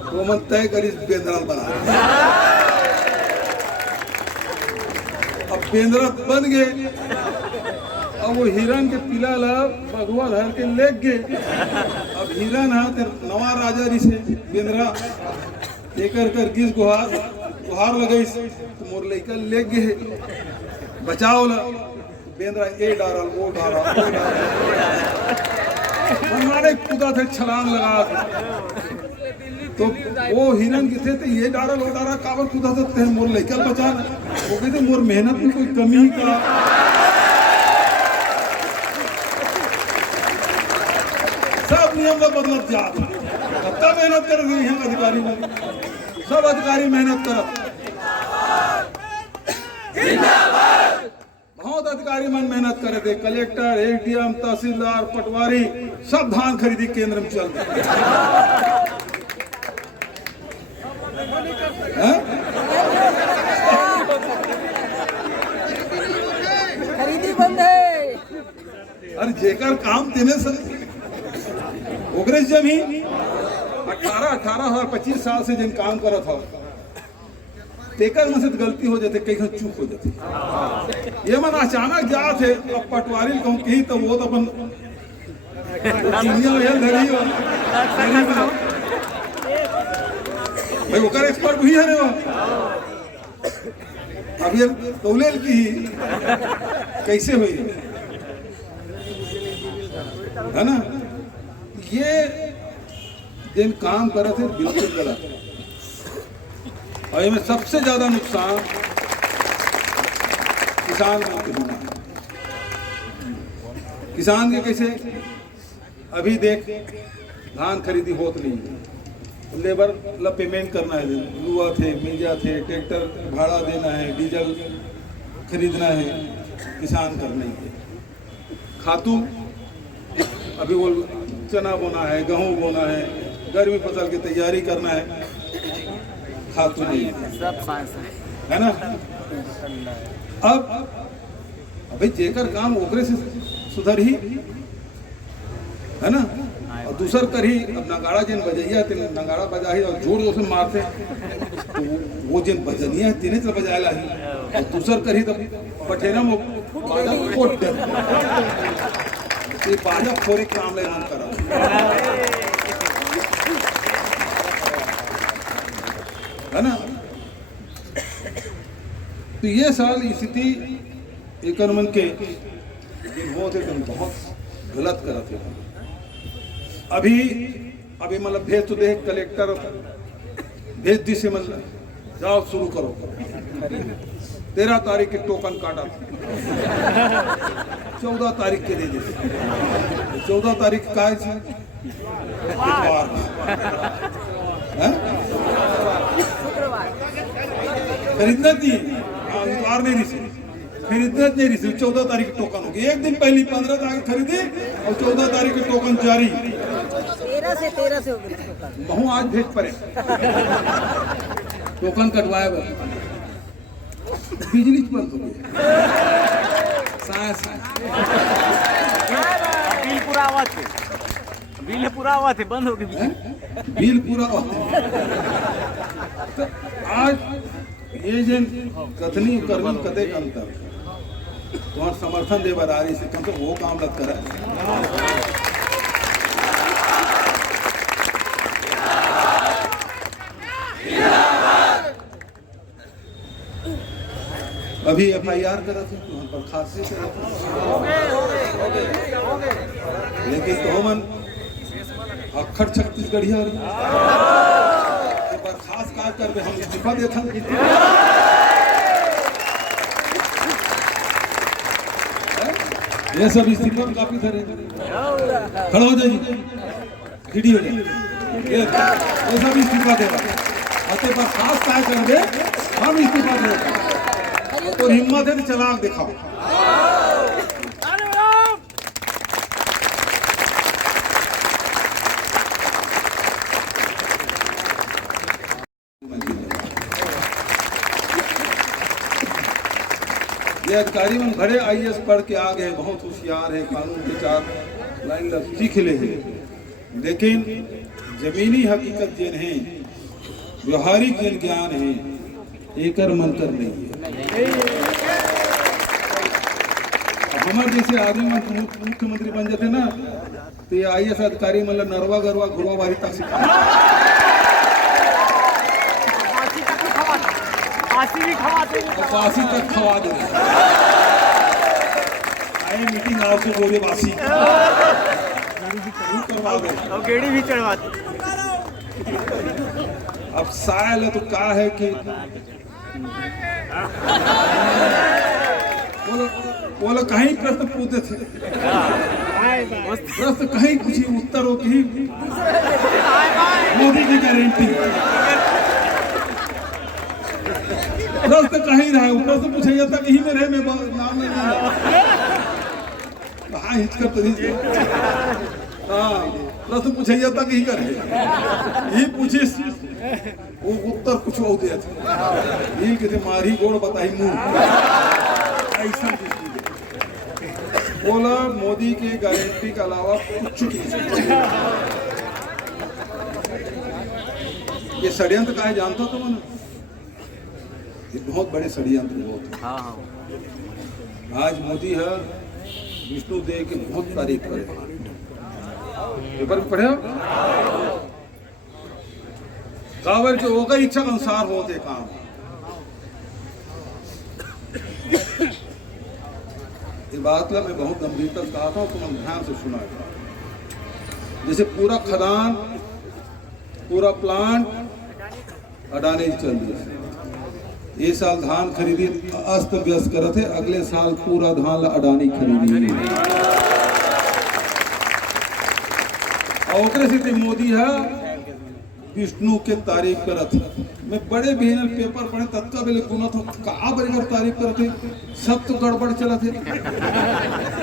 तो मन तय करी बेंद्रल बना। अब बेंद्रल बन गए, अब वो हिरन के पिला ला बगुआ धर के लेग गए। अब हिरन है नवा राजा जी से बेंद्रा लेकर कर गिस गुहार लगे तो मोर लइका लेग गए बचाओ ला। बेंद्रा ए डारल वो डारा हमारे खुदा थे छलांग लगा, तो वो हिरन की थे तो ये डारल वो डारा काबर खुदा सकते हैं मोर लइका बचाना। वो कहते मोर मेहनत में कोई कमी का सब नियम का बदलत जात, तब मेहनत कर रहे हैं अधिकारी में, सब अधिकारी मेहनत कर, बहुत अधिकारी मन मेहनत करे थे, कलेक्टर ADM तहसीलदार पटवारी सब धान खरीदी केंद्र में चल रहे। खरीदी बंद है। अरे जेकर काम तेने से ओकरे जमीन 18-25 साल से जिन काम करत हो तेकर में से गलती हो जाते, कहीं चूक हो जाती। ये मन अचानक जात है, अब पटवारी कहूँ कहीं तो वो तो अपन भाई ओकर एक्सपर्ट हुई है रे वो। अब ये तौलेल की कैसे हुई है ना, ये जिन काम करे थे बिल्कुल गलत है। और इनमें सबसे ज्यादा नुकसान किसान को होना है। किसान के कैसे अभी देख धान खरीदी होत नहीं है, लेबर ला पेमेंट करना है, लुआ थे, मिंजा थे, ट्रैक्टर भाड़ा देना है, डीजल खरीदना है, किसान कर नहीं है। खातू अभी वो चना बोना है, गेहूँ बोना है, गर्मी फसल की तैयारी करना है, खातू नहीं है ना। अब अभी जेकर काम ओकरे से सुधर ही है ना, और दूसर कर ही अब नगाड़ा जिन बजैया तेन नगाड़ा बजा ही और जोर जोर से मारते तो वो जिन बजनिया है तेने चल बजाए लाही, और दूसर कर ही तब पठेना में बाजा फोड़ दे, ये बाजा फोड़े काम ले हम करा है ना। तो ये साल स्थिति एक मन के वो थे तुम बहुत गलत करा थे। अभी मतलब भेज तो देख कलेक्टर भेज दी से मतलब जाओ शुरू करो। 13 तारीख के टोकन काटा, 14 तारीख के दे दी। 14 तारीख का खरीदना थी, इतवार नहीं रिसीव, खरीदना नहीं रिसीव, 14 तारीख की टोकन होगी। एक दिन पहले 15 तारीख खरीदी और 14 तारीख की टोकन जारी। 13 से बहु आज भेज पड़े टोकन कटवाया, बिजली बंद हो गई, बिल पूरा हुआ थे, बिल पूरा हुआ थे, बंद हो गई, बिल पूरा हुआ थे। आज ये जन कथनी करनी कदे का अंतर तुम्हारा समर्थन दे बरारी से कम से वो काम लग करा। अभी FIR करा थे तो हम पर खास से करा लेकिन तो मन अखड़ छत्तीसगढ़िया पर खास का कर हम इस्तीफा देता ये सब इस्तीफा में काफी धरे खड़ा हो जाइए खिड़ी हो जाए ये सब इस्तीफा देगा अते पर खास का कर दे हम इस्तीफा देगा तो हिम्मत है तो चलाक दिखाओ। ये अधिकारी में बड़े IAS पढ़ के आ गए, बहुत होशियार है, कानून के 4 लाइन सीख ले हैं, लेकिन जमीनी हकीकत जिन है, व्यवहारिक जिन ज्ञान है, एकर मंत्र नहीं है। हमारे जैसे आदमी मुख्यमंत्री बन जाते ना तो ये IAS अधिकारी मतलब नरवा गरवा घुरवा वाली तक सिखा, फांसी तक खवा दे। आए मीटिंग आओ से बोले बासी करवा दे और गेड़ी भी चढ़वाते। अब सायल तो क्या है कि बोलो कहीं प्रश्न पूछते थे, प्रश्न कहीं कुछ उत्तर हो की मोदी की गारंटी, प्रश्न कहीं रहा प्रश्न पूछे जाता कहीं में रहे मैं नाम नहीं कहाँ हिचकर तो हाँ प्रश्न पूछे जाता कहीं का रहे ये पूछे वो उत्तर कुछ हो दिया था ये कहते मारी गोड़ बताई मुंह ऐसा बोला मोदी के गारंटी के अलावा कुछ नहीं। ये षड्यंत्र का है जानता तो मैंने, ये बहुत बड़े षड्यंत्र बहुत। आज मोदी है विष्णु देव की बहुत तारीफ करे, पेपर में पढ़े कावर जो होगा इच्छा के अनुसार होते काम। ये बात ला मैं बहुत गंभीरता से कहा था, तुम ध्यान से सुना था। जैसे पूरा खदान पूरा प्लांट अडानी चल रही, ये साल धान खरीदी अस्त व्यस्त करे थे, अगले साल पूरा धान अडानी खरीदी और से मोदी है विष्णु के तारीफ करत है। मैं बड़े बिहनल पेपर पढ़े तत्का बेले गुनत हूँ का बराबर तारीफ करते सब तो गड़बड़ चला थे।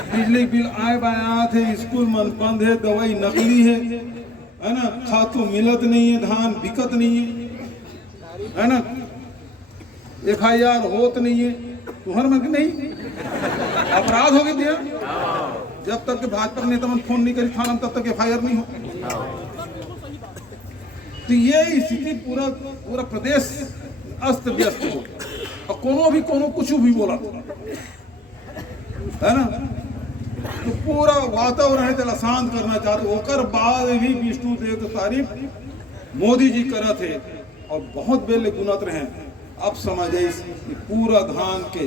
बिजली बिल आए बाया थे, स्कूल मन बंद है, दवाई नकली है ना, खातू मिलत नहीं है, धान बिकत नहीं है ना, FIR होत नहीं है, तुम्हार मन नहीं अपराध हो गए। जब तक के भाजपा नेता मन फोन नहीं करी थाना तब तक FIR नहीं हो। तो ये स्थिति पूरा प्रदेश अस्त व्यस्त हो और कोनो कुछ भी बोला है ना, तो पूरा वातावरण है शांत करना चाहते। ओकर बाद भी विष्णु देव की तारीफ मोदी जी करा थे और बहुत बेले गुनत रहे। अब समझ आई कि पूरा धान के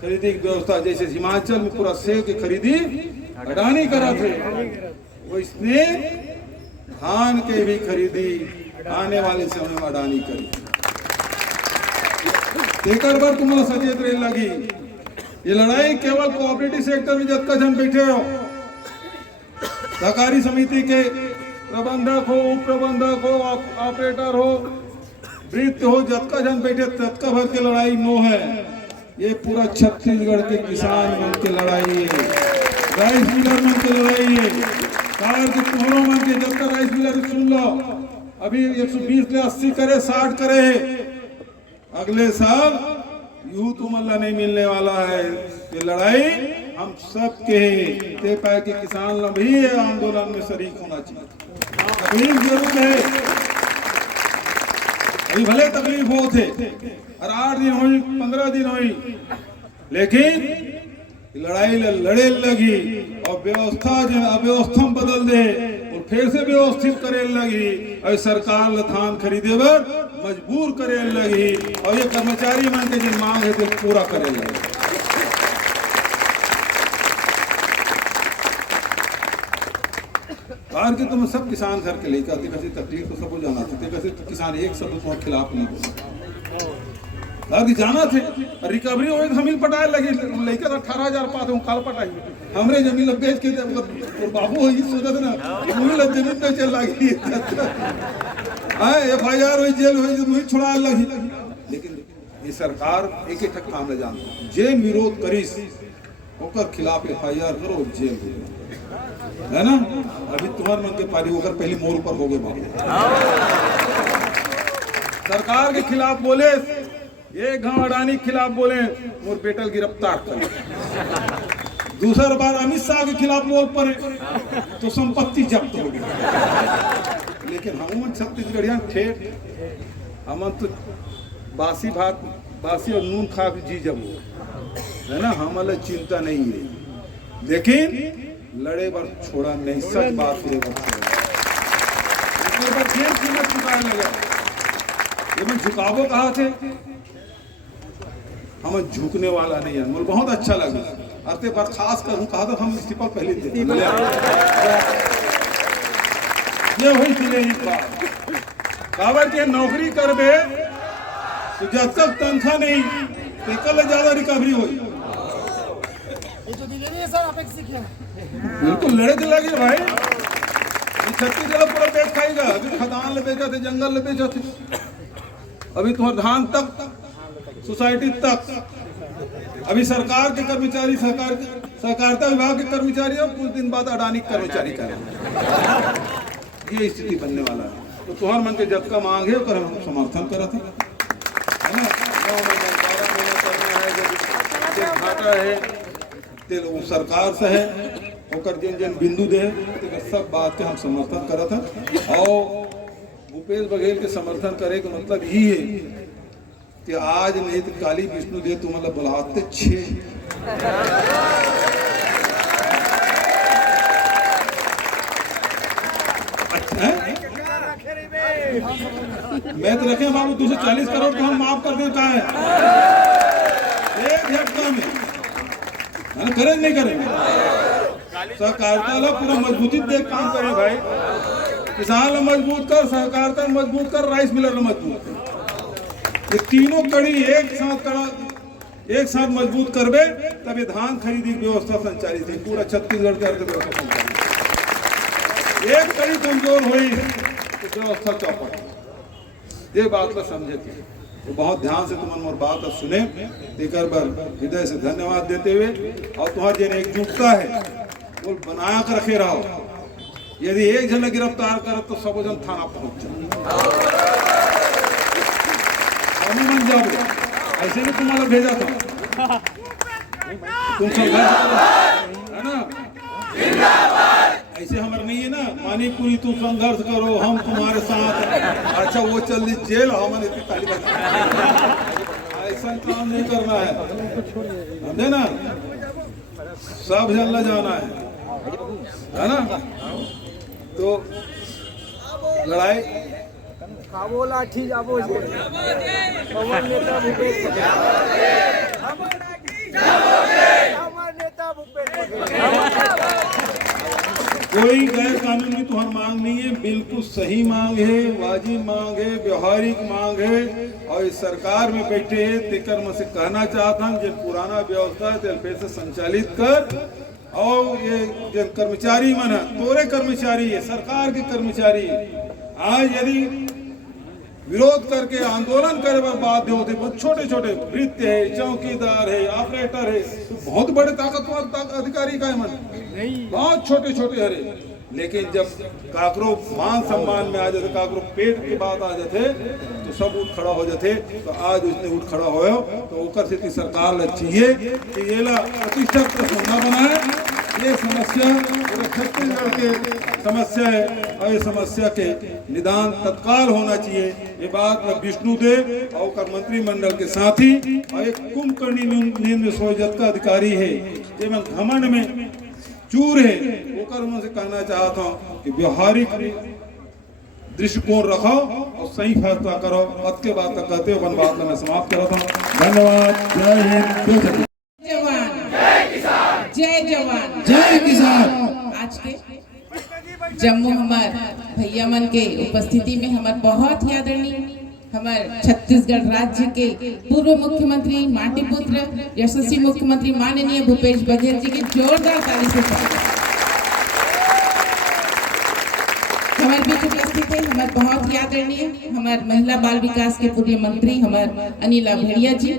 खरीदी की व्यवस्था जैसे हिमाचल में पूरा सेब की खरीदी अडानी करा थे, वो इसने धान के भी खरीदी आने वाले समय में अडानी करी। तेकर बार तुम्हारा सचेत रहे लगी। ये लड़ाई केवल कोऑपरेटिव सेक्टर में जब जन बैठे हो, सहकारी समिति के प्रबंधक हो, उप प्रबंधक हो, ऑपरेटर हो, वृत्त हो, जतका जन बैठे तत्का भर के लड़ाई नो है। ये पूरा छत्तीसगढ़ के किसान मन के लड़ाई है, राइस मिलर मन के लड़ाई है, कार के तुम्हारों मन के जब तक राइस मिलर सुन लो अभी 120 ले 80 करे 60 करे, अगले साल यूं तो मल्ला नहीं मिलने वाला है। ये लड़ाई हम सब के ते पाए के किसान भी आंदोलन में शरीक होना चाहिए। तकलीफ जरूर है, अभी भले तकलीफ हो थे और 8 दिन हुई 15 दिन हुई, लेकिन लड़ाई लड़े लगी और व्यवस्था जो अव्यवस्था बदल दे और फिर से व्यवस्थित करे लगी और सरकार धान खरीदे बर मजबूर करे लगी और ये कर्मचारी मन के जो मांग है तो पूरा करे लगी। बाहर के तुम सब किसान घर के लेकर आते, कैसे तकलीफ तो सबको जाना थे, कैसे किसान एक शब्द तुम्हारे खिलाफ नहीं बोले जाना थे। रिकवरी हो तो हमील पटाए लगे लेकर 18,000 पाते हूँ काल पटाई हमरे जमीन बेच के बाबू हो सोचा था ना जमीन बेचे लगी FIR हुई, जेल हुई, मुझे छुड़ा लगी। लेकिन ये सरकार एक एक काम ले जानती, जे विरोध करीस ओकर खिलाफ FIR करो, जेल है ना। अभी तुम्हारे मन के पारी होकर पहली मोड़ पर हो गए बाबू। सरकार के खिलाफ बोले, एक गांव अडानी के खिलाफ बोले मोर बेटल गिरफ्तार करे, दूसरा बार अमित शाह के खिलाफ बोल पड़े तो संपत्ति जब्त हो गई। लेकिन हम छत्तीसगढ़िया ठेठ हम तो बासी भात बासी और नून खा के जी जब है ना, हमारे चिंता नहीं है। लेकिन लड़े बार छोड़ा नहीं, सच बात है। कीमत चुकाने लगा, ये मैं झुकावो कहा थे, हम झुकने वाला नहीं है। मुझे बहुत अच्छा लगा अरे बर्खास्त करूँ कहा था, हम इस्तीफा पहले देते ये हुई थी बात। काबर के नौकरी करबे तो जब तक तनख्वाह नहीं तो कल ज्यादा रिकवरी हुई। बिल्कुल लड़े तो लगे भाई, छत्तीसगढ़ पूरा पेट खाएगा। अभी खदान ले बेचा थे, जंगल ले बेचा थे, अभी तुम्हारे धान तक सोसाइटी तक। अभी सरकार के कर्मचारी सहकारिता विभाग के कर्मचारी और कुछ दिन बाद अडानी कर्मचारी करेंगे। ये स्थिति बनने वाला है। तो तुम्हारे मन के जब का मांग है और हम समर्थन करा था, है ना। 9 महीना 12 महीना करना है, जब घाटा है तो सरकार से है होकर जिन बिंदु दे तो सब बात के हम समर्थन करा था। और भूपेश बघेल के समर्थन करे का मतलब यही है कि आज नहीं तो काली विष्णु दे तुम्हारा बुलाते 6 मैं तो रखे बाबू 240 करोड़ तो हम माफ कर दे, कहा है एक झटका में करें नहीं करें। सहकारिता पूरा मजबूती देख काम करें भाई, किसान मजबूत कर, सहकारिता मजबूत कर, राइस मिलर मजबूत कर। ये तीनों कड़ी एक साथ मजबूत करबे तभी धान खरीदी की व्यवस्था संचालित है। पूरा छत्तीसगढ़ के अर्थव्यवस्था संचालित, एक कड़ी कमजोर हुई तो व्यवस्था चौपट ये बात को समझे थे। तो बहुत ध्यान से तुम मोर बात सुने, एक बार हृदय से धन्यवाद देते हुए, और तुम्हारी जो एकजुटता है वो बना कर रखे रहो। यदि एक जन गिरफ्तार करे तो सब जन थाना पहुंच जाओ, मन जाओ। ऐसे भी तुम्हारा भेजा था, तुम संघर्ष है ना, ऐसे हमारे नहीं है ना, पानीपुरी तुम संघर्ष करो हम तुम्हारे साथ। अच्छा वो चल दी जेल, हमारे इतनी ताली बजा, ऐसा काम नहीं करना है, समझे ना, सब जन जाना है ना। तो लड़ाई खाबो लाठी जाबो पवन नेता भूपेश कोई गैर कानूनी तुम्हारी मांग नहीं है, बिल्कुल सही मांग है, वाजिब मांग है, व्यवहारिक मांग है। और इस सरकार में बैठे हैं तेकर में से कहना चाहता हूँ जो पुराना व्यवस्था है फिर से संचालित कर। और ये जो कर्मचारी मन है तोरे कर्मचारी है, सरकार के कर्मचारी है, आज यदि विरोध करके आंदोलन करे बाध्य होते, छोटे छोटे वृत्ति है, चौकीदार है, ऑपरेटर है, तो बहुत बड़े ताकतवर अधिकारी का मन बहुत छोटे छोटे हरे। लेकिन जब काकरो मान सम्मान में आ जाते, काकरो पेट की बात आ जाते तो सब उठ खड़ा हो जाते। तो आज उसने उठ खड़ा हो तो ओकर से सरकार चाहिए कि ये ला प्रतिष्ठा प्रसंगा बनाए। ये समस्या पूरे छत्तीसगढ़ के समस्या है और ये समस्या के निदान तत्काल होना चाहिए। ये बात में विष्णुदेव और मंत्रिमंडल के साथी और एक कुंभकर्णी नींद सोजत का अधिकारी है, ये मैं घमंड में चूर है, वो कर्म से कहना चाहता हूँ कि व्यवहारिक दृष्टिकोण रखो और सही फैसला करो। पद के बात का कहते हुए बात मैं समाप्त करता हूँ। धन्यवाद। जय हिंद, जय जवान, जय किसान। आज के जम्मू हमार भैया मन के उपस्थिति में हमार बहुत ही आदरणीय हमारे छत्तीसगढ़ राज्य के पूर्व मुख्यमंत्री माटी पुत्र यशस्वी मुख्यमंत्री माननीय भूपेश बघेल जी की जोरदार ताली से हमारे बीच उपस्थित है। हमारे बहुत ही आदरणीय हमारे महिला बाल विकास के पूर्व मंत्री हमारे अनिला भेड़िया जी,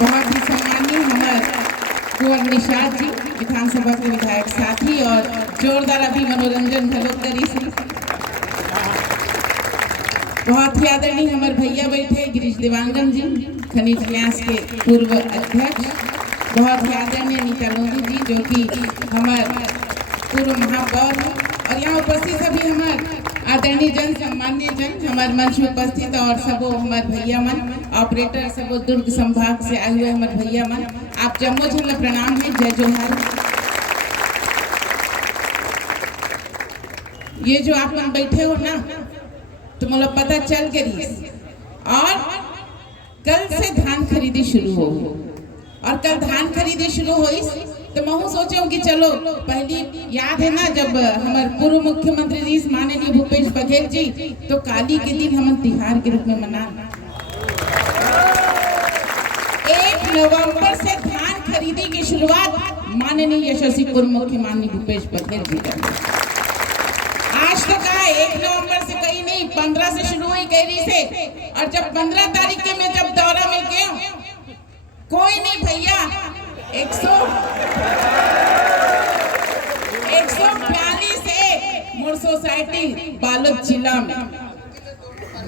बहुत ही सम्मानीय हमारे कुंवर निषाद जी विधानसभा के विधायक साथी, और जोरदार अभी मनोरंजन भलोत्तरी से बहुत ही आदरणीय हमारे भैया बैठे गिरीश देवांगन जी खनिज न्यास के पूर्व अध्यक्ष, बहुत ही आदरणीय नीता लोधी जी जो कि हमारे पूर्व महापौर हैं, और यहाँ उपस्थित सभी हमारे आदरणीय जन सम्मान्य जन हमारे मंच में उपस्थित और सबो हमारे भैया मन ऑपरेटर सबो दुर्ग संभाग से आए हुए हमारे भैया मन, आप जम्मो झल्ला प्रणाम है, जय जोहार। ये जो आप लोग बैठे हो ना तो मुझे पता चल गई, और कल से धान खरीदी शुरू हो, और कल धान खरीदी शुरू हुई तो मैं सोचूं कि चलो पहली याद है ना जब हमारे पूर्व मुख्यमंत्री माननीय भूपेश बघेल जी तो काली के दिन हम तिहार के रूप में मना 1 नवंबर से धान खरीदी की शुरुआत माननीय यशस्वी पूर्व मुख्यमंत्री भूपेश बघेल जी का। आज तो कहा 1 नवंबर से कहीं नहीं 15 से शुरू हुई कैरी से, और जब 15 तारीख के में जब दौरा में गए कोई नहीं भैया 142 से मोर सोसाइटी बालोद जिला में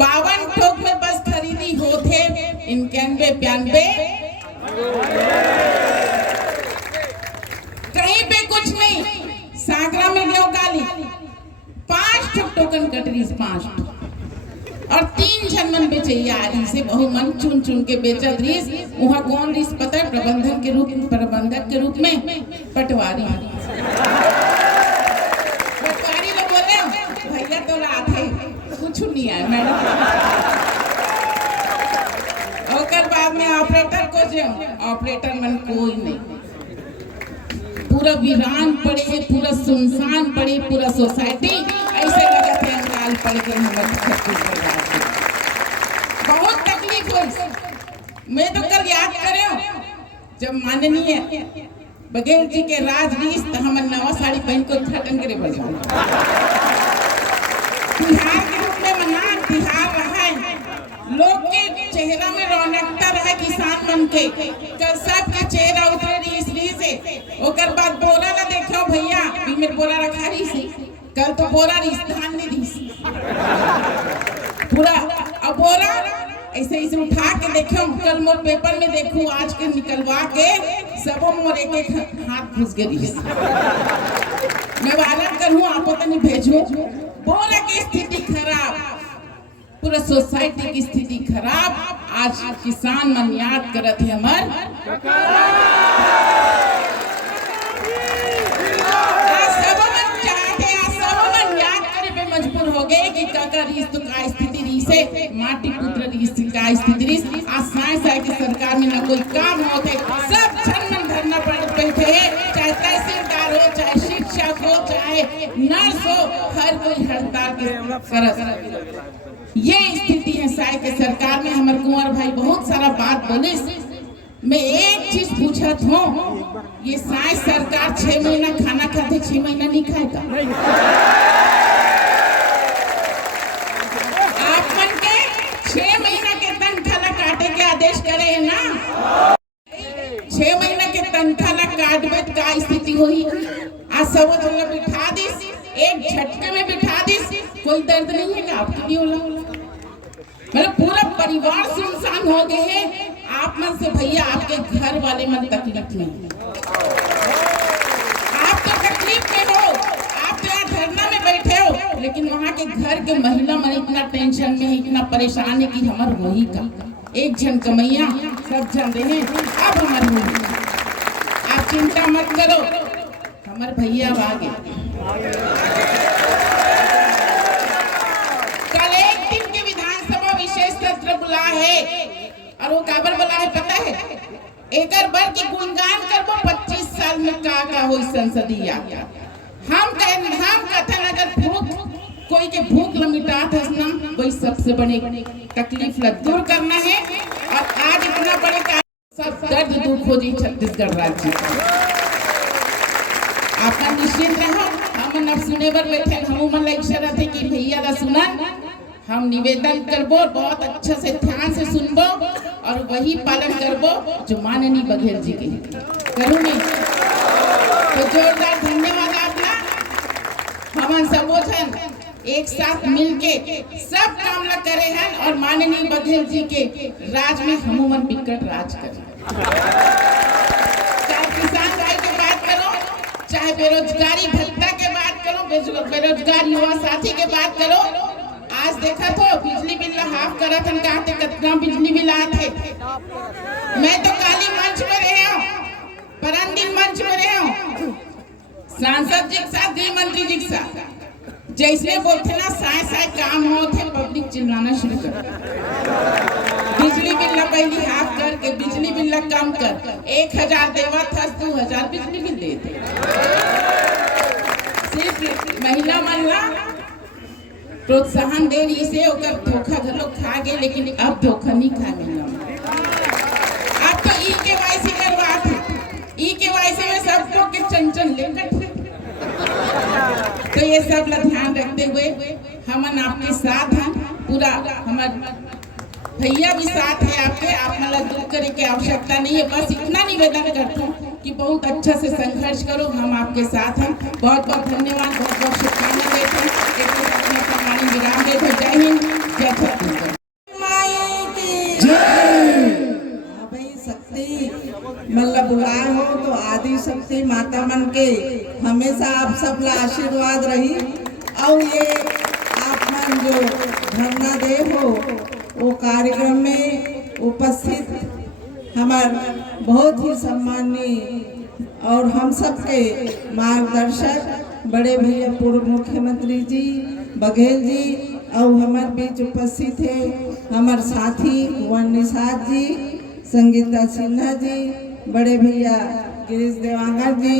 52 ठोक में बस खरीदी होते 91-92 कहीं पे कुछ नहीं। सागरा में गयो काली 5 टोकन कटरीज 5 और 3 जन मन बेचे यार इसे बहु मन चुन चुन के बेचत रहीस। वहाँ कौन रहीस पता है? प्रबंधक के रूप में पटवारी। पटवारी लोग बोले भैया तो रात है कुछ नहीं है मैडम। और बाद में ऑपरेटर को जो ऑपरेटर मन कोई नहीं, पूरा वीरान पड़े है, पूरा सुनसान पड़े, पूरा सोसाइटी ऐसे लगा थे अंगाल पड़ गए हमारे छत्तीसगढ़। बहुत तकलीफ हुई। मैं तो कल याद करे जब माननीय बघेल जी के राज रीस तो हम नवा साड़ी पहन को उद्घाटन करे बजा बिहार के कल सबके चेहरा उतरे रही इसलिए से ओकर बाद बोरा ना देखो भैया भी मेरे बोरा रखा रही से कल तो बोरा रही धान नहीं रही पूरा अब बोरा ऐसे इसे उठा के देखो कल मोर पेपर में देखूं आज के निकलवा के सबो मोर एक एक हाथ घुस गई मैं वादा करूं आप पता नहीं भेजो बोरा की स्थिति खराब पूरा सोसाइटी की स्थिति खराब आज किसान मन याद करत है हमार मजबूर हो गए कि काका रीस तो का स्थिति रीस है माटी पुत्र रीस का स्थिति रीस आज साय की सरकार में ना कोई काम होते सब छन धरना पड़ बैठे हैं चाहे तहसीलदार हो चाहे शिक्षक हो चाहे नर्स हो हर कोई हड़ताल के करत ये स्थिति है साय के सरकार में हमारे कुंवर भाई बहुत सारा बात बोले मैं एक चीज पूछत हूँ ये साय सरकार 6 महीना खाना खाते 6 महीना नहीं खाएगा 6 महीना के तनख्वाह काटे के आदेश करे है ना 6 महीना के तनख्वाह काटबे का स्थिति हुई आज सब जगह बिठा दिस एक झटके में बिठा दिस कोई दर्द नहीं है कि आपकी भी होला मतलब पूरा परिवार सुनसान हो गए हैं आप मन से भैया आपके घर वाले मन तकलीफ नहीं आप तो तकलीफ में हो आप तो यहाँ धरना में बैठे हो लेकिन वहाँ के घर के महिला मन इतना टेंशन में है इतना परेशान है कि हमार वही का एक जन कमैया सब जन रहे अब हमार वही आप चिंता मत करो हमार भैया अब आगे कल एक दिन के विधानसभा विशेष सत्र बुला है और वो काबर बुला है पता है एक बार की गुणगान करबो 25 साल में का हो संसदीय हम कथन अगर भूख कोई के भूख ल मिटात है ना वही सबसे बड़े तकलीफ ल दूर करना है और आज इतना बड़े सब दर्द दुख हो जी छत्तीसगढ़ राज्य आपका निश्चिंत रहो हम अब सुने बर बैठे हम मन इच्छा रहते कि भैया ला सुना हम निवेदन करबो बहुत अच्छा से ध्यान से सुनबो और वही पालन करबो जो माननीय बघेल जी के करूँ नहीं तो जोरदार धन्यवाद आपका हम सबो जन एक साथ मिलके सब काम ला करे हैं और माननीय बघेल जी के राज में हम मन बिकट राज करें चाहे किसान भाई की बात करो चाहे बेरोजगारी भत्ता के बात करो बेरोजगार युवा साथी के बात करो आज देखा तो बिजली बिल हाफ करा था कहते कितना बिजली बिल आते मैं तो काली मंच में रहे हूँ परम दिन मंच में रहे हूँ सांसद जी के साथ गृह मंत्री जी के साथ जैसे बोलते ना साय काम होते पब्लिक चिल्लाना शुरू कर बिजली बिल पहली हाफ करके बिजली बिल कम कर 1000 देवा था 2000 बिजली बिल दे सिर्फ महिला महिला प्रोत्साहन दे रही से धोखा घर लोग खा गए लेकिन अब धोखा नहीं खा मिला अब तो ई-KYC करवा थे ई-KYC में सबको के चंचल लेकर तो ये सब ला ध्यान रखते हुए हमन आपके साथ हैं पूरा हमारे भैया भी साथ है आपके आप मतलब दुख करे की आवश्यकता नहीं है बस इतना निवेदन करता हूँ कि बहुत अच्छा से संघर्ष करो हम आपके साथ हैं बहुत बहुत धन्यवाद बहुत बहुत शुभकामनाएं देते हैं विराम देते जय हिंद जय छत्तीसगढ़ शक्ति मतलब बुलाए हो तो आदि शक्ति माता मन के हमेशा आप सब ला आशीर्वाद रही और ये आप मन जो धरना दे हो वो कार्यक्रम में उपस्थित हमार बहुत ही सम्माननीय और हम सबके मार्गदर्शक बड़े भैया पूर्व मुख्यमंत्री जी बघेल जी और हमारे बीच उपस्थित है हमारे साथी कुंवर निषाद जी संगीता सिन्हा जी बड़े भैया गिरीश देवांगन जी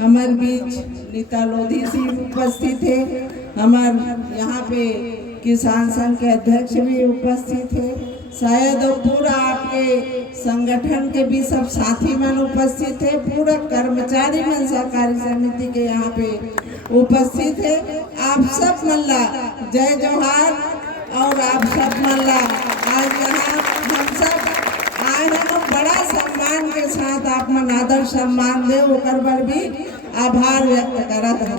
हमारे बीच नीता लोधी जी उपस्थित है हमारे यहाँ पे किसान संघ के अध्यक्ष भी उपस्थित है शायद पूरा आपके संगठन के भी सब साथी मन उपस्थित है पूरा कर्मचारी मन सहकारी समिति के यहाँ पे उपस्थित है आप सब मल्ला जय जोहार और आप सब मल्ला आज यहाँ हम सब आए हैं बड़ा सम्मान के साथ आप मन आदर सम्मान दे ओकर पर भी आभार व्यक्त करत है।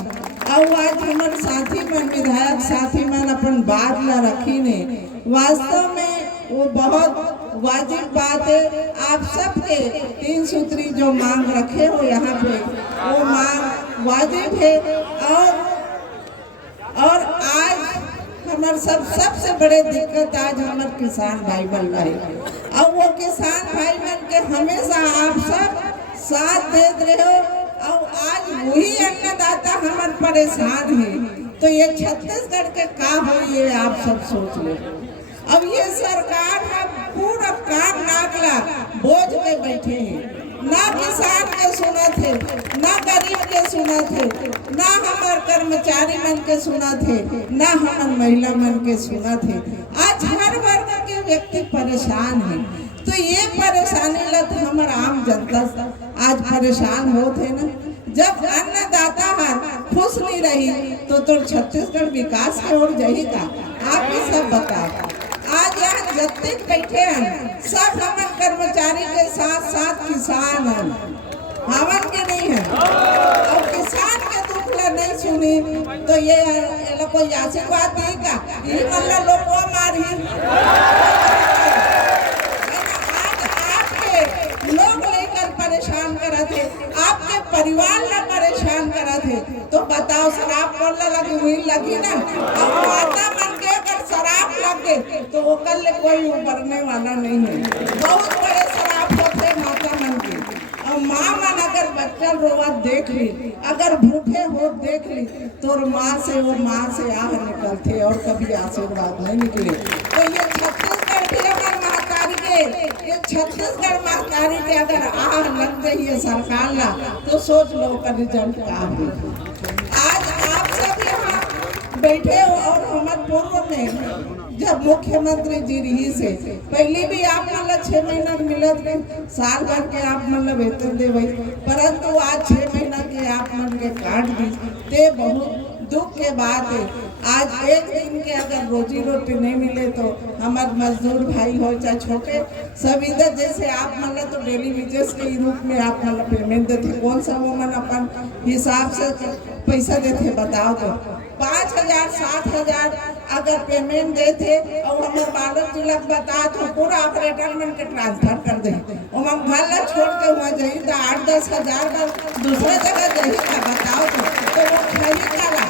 और आज हमारे साथी मन विधायक साथी मन अपन बात ला रखी ने, वास्तव में वो बहुत वाजिब बात है। आप सबके 3 सूत्री जो मांग रखे हो यहाँ पे वो मांग वाजिब है। और आज हमारे सबसे बड़े दिक्कत आज हमारे किसान भाई बन रहे, और वो किसान भाई बन के हमेशा आप सब साथ देते रहे हो। और आज वही अन्नदाता हमारे परेशान है, तो ये छत्तीसगढ़ के का हो ये आप सब सोच लो। अब ये सरकार है पूरा कान नाकला बोझ के बैठे हैं, ना किसान के सुना थे, ना गरीब के सुना थे, ना हमारे कर्मचारी मन के सुना थे, ना हमारे महिला मन के सुना थे। आज हर वर्ग के व्यक्ति परेशान है, तो ये परेशानी लत हमारे आम जनता आज परेशान होते ना। जब अन्नदाता खुश नहीं रही तो छत्तीसगढ़ विकास की ओर जाएगा। आप ही सब बताओ। आज यहाँ जितने बैठे हैं सब हमारे कर्मचारी के साथ साथ किसान हैं, हवन के नहीं है। और किसान के दुख ला नहीं सुनी तो ये कोई आशीर्वाद देगा, ये मतलब लोग को मारी। लोग लेकर परेशान करा थे, आपके परिवार ला परेशान करा थे, तो बताओ शराब पड़ने लगी हुई लगी ना। अब माता मन के अगर शराब लगे तो वो कल कोई उबरने वाला नहीं है। बहुत बड़े शराब होते माता मन के। और माँ मन अगर बच्चा रोवा देख ली, अगर भूखे हो देख ली, तो माँ से आह निकलते और कभी आशीर्वाद नहीं निकले। तो ये छत्तीसगढ़ के अगर महतारी के, ये छत्तीसगढ़ महतारी के अगर आह लग गई है सरकार ला, तो सोच लो का रिजल्ट क्या है। आज आप सब यहाँ बैठे हो और हमारे पूर्व में जब मुख्यमंत्री जी रही से पहले भी आप मतलब 6 महीना मिलत रहे, साल भर के आप मतलब वेतन दे वही, परंतु आज 6 महीना के आप मन के काट दी, ते बहुत दुख के बात है। आज एक दिन के अगर रोजी रोटी नहीं मिले तो हमारे मजदूर भाई हो चाहे छोटे सभी जैसे आप मतलब तो डेली वेजेस के रूप में आप मतलब पेमेंट देते, कौन सा वो मन अपन हिसाब से पैसा देते बताओ। तो 5,000 7,000 अगर पेमेंट देते और हमारे बालक जिला बता तो पूरा ऑपरेटर मन के ट्रांसफर कर दे, और हम घर छोड़ के वहाँ जाइए तो 8-10 हज़ार का दूसरे जगह जाइए का बताओ। तो वो खही काला,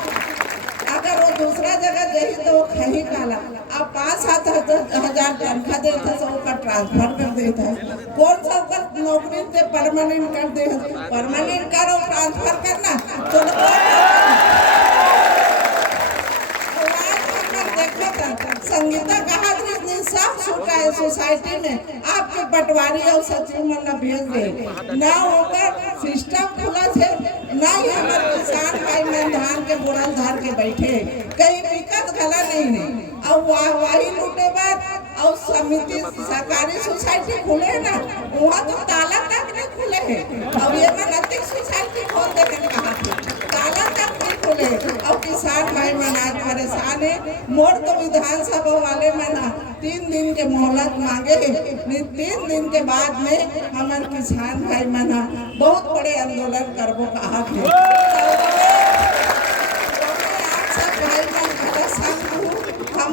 अगर वो दूसरा जगह जाइए तो वो खही काला। अब 5-7 हज़ार तनख्वाह देता है उसका ट्रांसफर कर देता है। कौन सा नौकरी से परमानेंट कर दे, परमानेंट करो ट्रांसफर करना संगीता कहा जिसने सब छूटा है सोसाइटी में आपके पटवारी और सचिव मतलब भेज दे ना होकर सिस्टम खुला से ना ही हमारे किसान भाई में धान के बोरा धार के बैठे कहीं दिक्कत गला नहीं है। और वही लूटे बाद और समिति सरकारी सोसाइटी खुले ना वहाँ तो ताला तक नहीं खुले है। अब ये मैं नैतिक सोसाइटी खोल देने कहा ताला तक नहीं खुले। और किसान भाई मन आज परेशान है। मोर तो विधानसभा वाले मना 3 दिन के मोहलत मांगे, 3 दिन के बाद में हमारे किसान भाई मना बहुत बड़े आंदोलन करबो कहा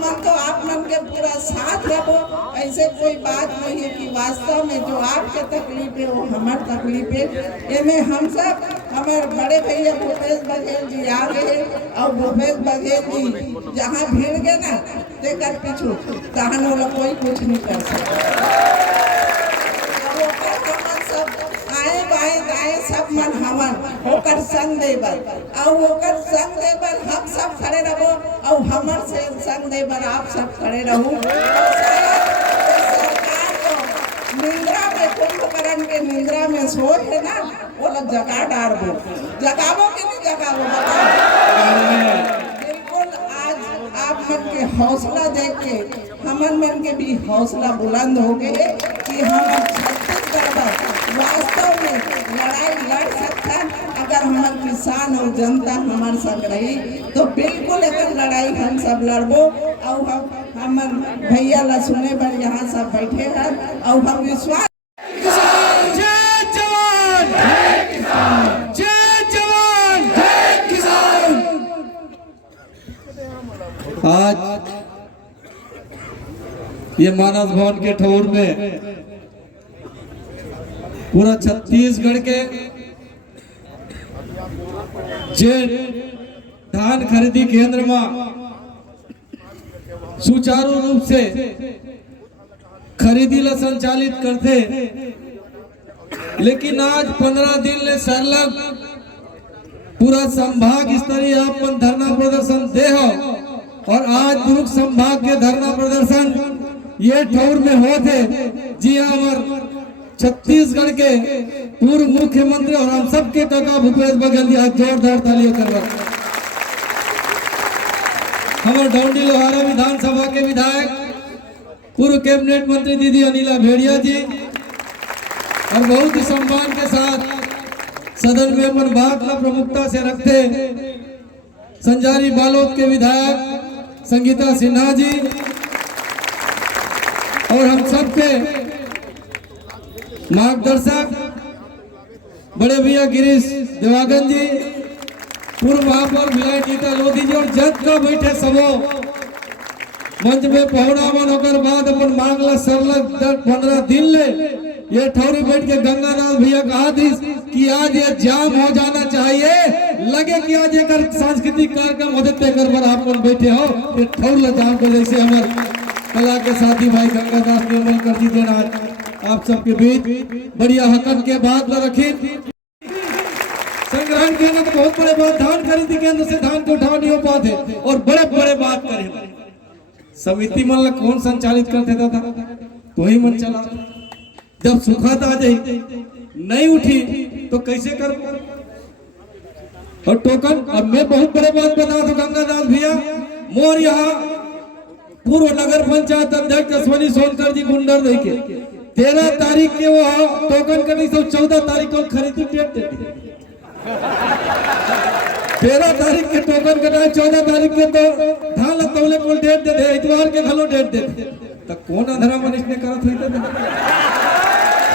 हम तो आप मन के पूरा साथ रहो। ऐसे कोई बात नहीं है कि वास्तव में जो आपके तकलीफ है वो हमारे तकलीफ है। ये में हम सब हमारे बड़े भैया भूपेश बघेल जी आ गए और भूपेश बघेल जी जहाँ भीड़ गए ना देकर पीछू तहन वो लोग कोई कुछ नहीं कर सकता। आए बाएं दाएं सब मन हवन होकर संग देबर और होकर संग देबर हम सब खड़े रहो और हमर से संग देबर आप सब खड़े रहो। सरकार को निंद्रा में कुंभकर्ण के निंद्रा में सोए है ना वो लोग जगा डारबो जगावो कि नहीं जगावो बिल्कुल। आज आप मन के हौसला देख के हमन मन के भी हौसला बुलंद हो गए कि हम छत्तीसगढ़ वास्तव में लड़ाई लड़ सकता। अगर हमारे किसान और जनता हमारे संग रही तो बिल्कुल एक लड़ाई हम सब लड़बो। और हम भैया ला सुने पर यहाँ सब बैठे हैं और हम विश्वास आज ये मानस भवन के ठौर में पूरा छत्तीसगढ़ के जे धान खरीदी केंद्र में सुचारू रूप से खरीदी ला संचालित करते, लेकिन आज 15 दिन ले सरलग पूरा संभाग स्तरीय अपन धरना प्रदर्शन दे हो, और आज दुर्ग संभाग के धरना प्रदर्शन ये ठौर में होते। जी हाँ, हमारे छत्तीसगढ़ के पूर्व मुख्यमंत्री और हम सबके काका भूपेश बघेल जी, आज जोरदार तालियां करवा। हमारे डौंडी लोहारा विधानसभा के विधायक पूर्व कैबिनेट मंत्री दीदी अनिला भेड़िया जी, और बहुत ही सम्मान के साथ सदन में अपन बात ला प्रमुखता से रखते संजारी बालोद के विधायक संगीता सिन्हा जी, और हम सबके मार्गदर्शक बड़े भैया गिरीश देवागन जी, पूर्व महापौर भिलाई नीता लोधी जी, और जज का बैठे सबो मंच में पहुंचा मन होकर बाद अपन मांगला सरलग 15 दिन ले ये ठौरी बैठ के गंगानाथ भैया कहा थी कि आज ये जाम हो जाना चाहिए, लगे कि आज एक सांस्कृतिक कार्यक्रम होते तेकर पर आप बैठे हो ये ठौर ला जाम को, जैसे हमारे कला के साथी भाई गंगादास निर्मल कर जी देना आप सबके बीच बढ़िया हकन के बात ला रखी। संग्रहण केंद्र तो बहुत बड़े बात, धान खरीदी केंद्र से धान को उठाव नहीं हो पाते, और बड़े बड़े बात करे समिति मन ला कौन संचालित करते था, तो ही मन चला। जब सुखात आ जाए नहीं उठी तो कैसे कर, और टोकन। अब मैं बहुत बड़े बात बता दूं गंगादास भैया, मोर यहाँ पूर्व नगर पंचायत अध्यक्ष अश्वनी सोनकर जी गुंडर दे के 13 तारीख के वो टोकन करनी, तो 14 तारीख को खरीदी डेट देती। 13 तारीख के टोकन करना, 14 तारीख के तो धान तौले को डेट दे दे, इतवार के घलो डेट दे दे, तो कौन अधरा मनीष ने करत हुई था।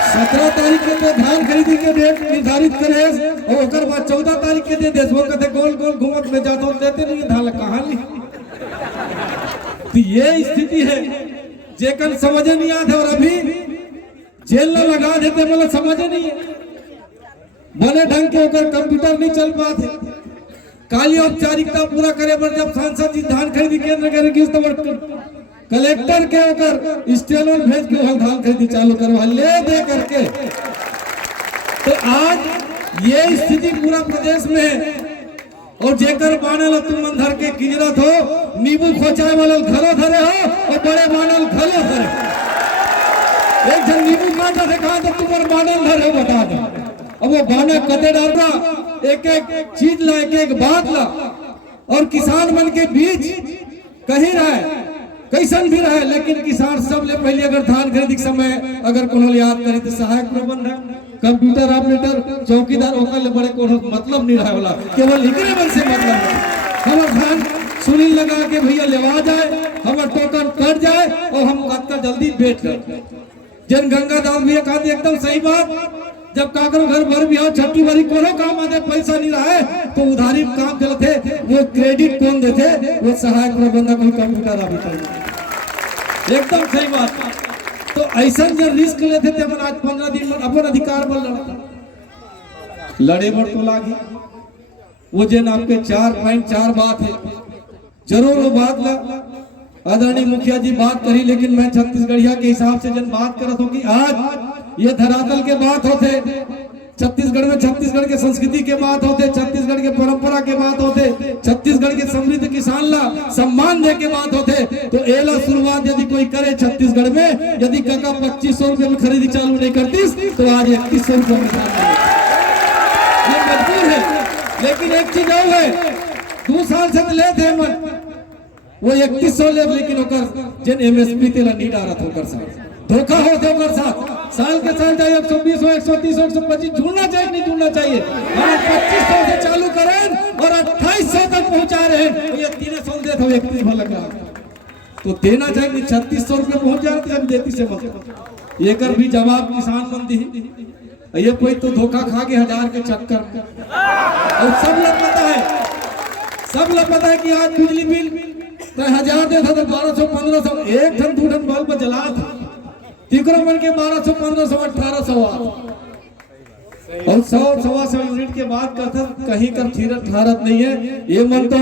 17 तारीख के तो धान खरीदी के डेट निर्धारित करे, और ओकर बाद 14 तारीख के दे दे, वो कहते गोल गोल घूमत में जाता देते नहीं धान कहां ली। तो ये स्थिति है जेकन समझ नहीं आते, और अभी जेल में लगा देते मतलब समझ नहीं है, बने ढंग के होकर कंप्यूटर नहीं चल पाते, काली औपचारिकता पूरा करे पर जब सांसद जी धान खरीदी केंद्र के तो कलेक्टर के होकर स्टेनर भेज के धान खरीदी चालू करवा ले दे करके। तो आज ये स्थिति पूरा प्रदेश में है, और जेकर मानल तुम अंधर के किजरत हो, नींबू खोचाए वाले घरों धरे हो, और बड़े मानल घरों धरे। एक जन नींबू काटा से कहा तो तुम मानल धरे बता दो, अब वो बाने कते डालना, एक एक चीज ला, एक एक बात ला, और किसान मन के बीच कहीं रहे कैसन भी रहे, लेकिन किसान सब ले पहले अगर धान खरीदी के समय अगर कोनो याद करी तो सहायक प्रबंधक, कंप्यूटर ऑपरेटर, चौकीदार ओकर ले बड़े कोनो मतलब नहीं रहे वाला, केवल लिखने मन से मतलब हमर धान सुनी लगा के भैया लेवा जाए, हमर टोकन कट जाए, और हम कतना जल्दी बेच कर। जन गंगादास भैया कहा एकदम सही बात, जब काकरो घर भर भी हो छठी बारी कोनो काम आते पैसा नहीं रहा है तो उधारी काम चलते, वो क्रेडिट कौन देते, वो सहायक प्रबंधक और कंप्यूटर ऑपरेटर। एकदम सही बात। तो ऐसा जो रिस्क लेते थे अपन, आज 15 दिन में अपन अधिकार बल लड़े बढ़ तो लागे, वो जन आपके 4.4 बात है, जरूर वो बात ला आदरणीय मुखिया जी बात करी, लेकिन मैं छत्तीसगढ़िया के हिसाब से जन बात करत हूँ कि आज ये धरातल के बात होते, छत्तीसगढ़ में छत्तीसगढ़ के संस्कृति के बात होते, छत्तीसगढ़ के परंपरा के बात होते, छत्तीसगढ़ के समृद्ध किसान ला सम्मान दे के बात होते। तो एला शुरुआत यदि कोई करे छत्तीसगढ़ में, यदि काका 2500 रुपये में खरीदी चालू नहीं करती तो आज 3100 रुपये में ये मजबूर है। लेकिन एक चीज और है, 2 साल से लेते मन वो 3100 ले, लेकिन होकर जन MSP तेला नहीं डारत होकर साथ धोखा होते होकर साथ साल के साल चाहे 120 हो 130 हो 125 जुड़ना चाहिए, नहीं जुड़ना चाहिए। हम 2500 से चालू करें और 2800 तक पहुंचा रहे हैं, तो ये 300 देते हो 31 भर लगा तो देना चाहिए। 3600 रुपये पहुंच जाते हम देती से मतलब ये कर भी जवाब किसान मन दी, ये कोई तो धोखा खा के 1000 के चक्कर। और सब लोग पता है कि आज बिजली बिल तो 1000 देता तो 1200-1500 एक ठन 2 ठन बल्ब जला था तिकरो मन के 1200-1500-1800 और 100-125 यूनिट के बाद कहता कहीं का ठहरत नहीं है। ये मन तो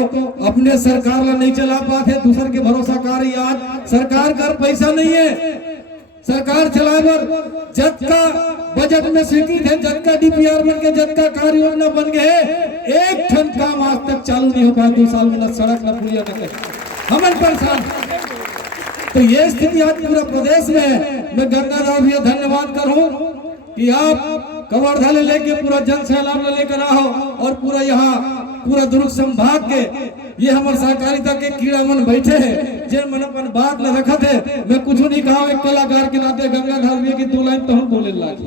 अपने सरकार ला नहीं चला पाते, दूसर के भरोसा कर रही। आज सरकार कर पैसा नहीं है, सरकार चलावर जतका बजट में स्वीकृत है, जतका डीपीआर बन के जतका कार्य योजना बन गए, एक ठन काम आज तक चालू नहीं हो पाया। 2 साल में न सड़क न पुलिया न कहीं हम परेशान। तो ये स्थिति आज पूरा प्रदेश में है। मैं गंगाधर भैया धन्यवाद करूं कि आप कवर्धा ले लेके पूरा जन सैलाब लेकर आओ और पूरा यहाँ पूरा दुर्ग संभाग के ये हमारे सहकारिता के कीड़ा मन बैठे हैं जिन मन अपन बात न रखा थे। मैं कुछ नहीं कहा, एक कलाकार के नाते गंगाधर भैया की 2 लाइन तो हम बोले लागी।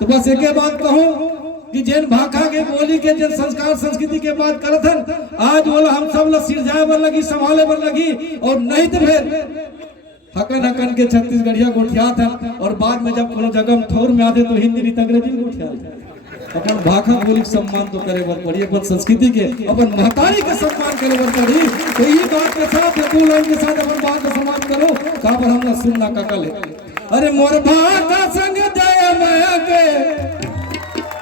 तो बस एक बात कहूँ कि जिन भाषा के बोली के जिन संस्कार संस्कृति के बात करत हन, आज बोला हम सब लोग सिरजाए बर लगी, संभाले बर लगी, और नहीं तो फिर हकन हकन के छत्तीसगढ़िया गोठिया था। और बाद में जब कोनो जगह ठोर में आते तो हिंदी नहीं अंग्रेजी गोठिया। अपन भाषा बोली के सम्मान तो करे बर पड़ी, अपन संस्कृति के अपन महतारी के सम्मान करे बर पड़ी। तो ये बात के साथ 2 लाइन के साथ अपन बात का सम्मान करो। कहा पर हमने सुनना का कल अरे मोर भाका संग जय माया के,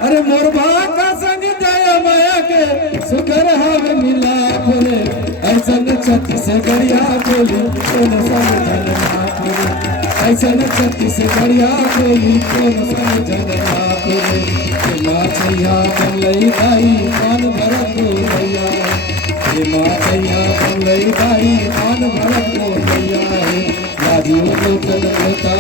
अरे मोर भाका संग जय माया के सुकर हवे मिला रे, ऐसन छत्तीसगढ़िया बोली कौन समझन रे, ऐसन छत्तीसगढ़िया बोली कौन समझन रे। माँ छैया बनलई दाई पान भरत को भैया, माँ छैया बनलई दाई पान भरत को भैया, राजीव लोचन होता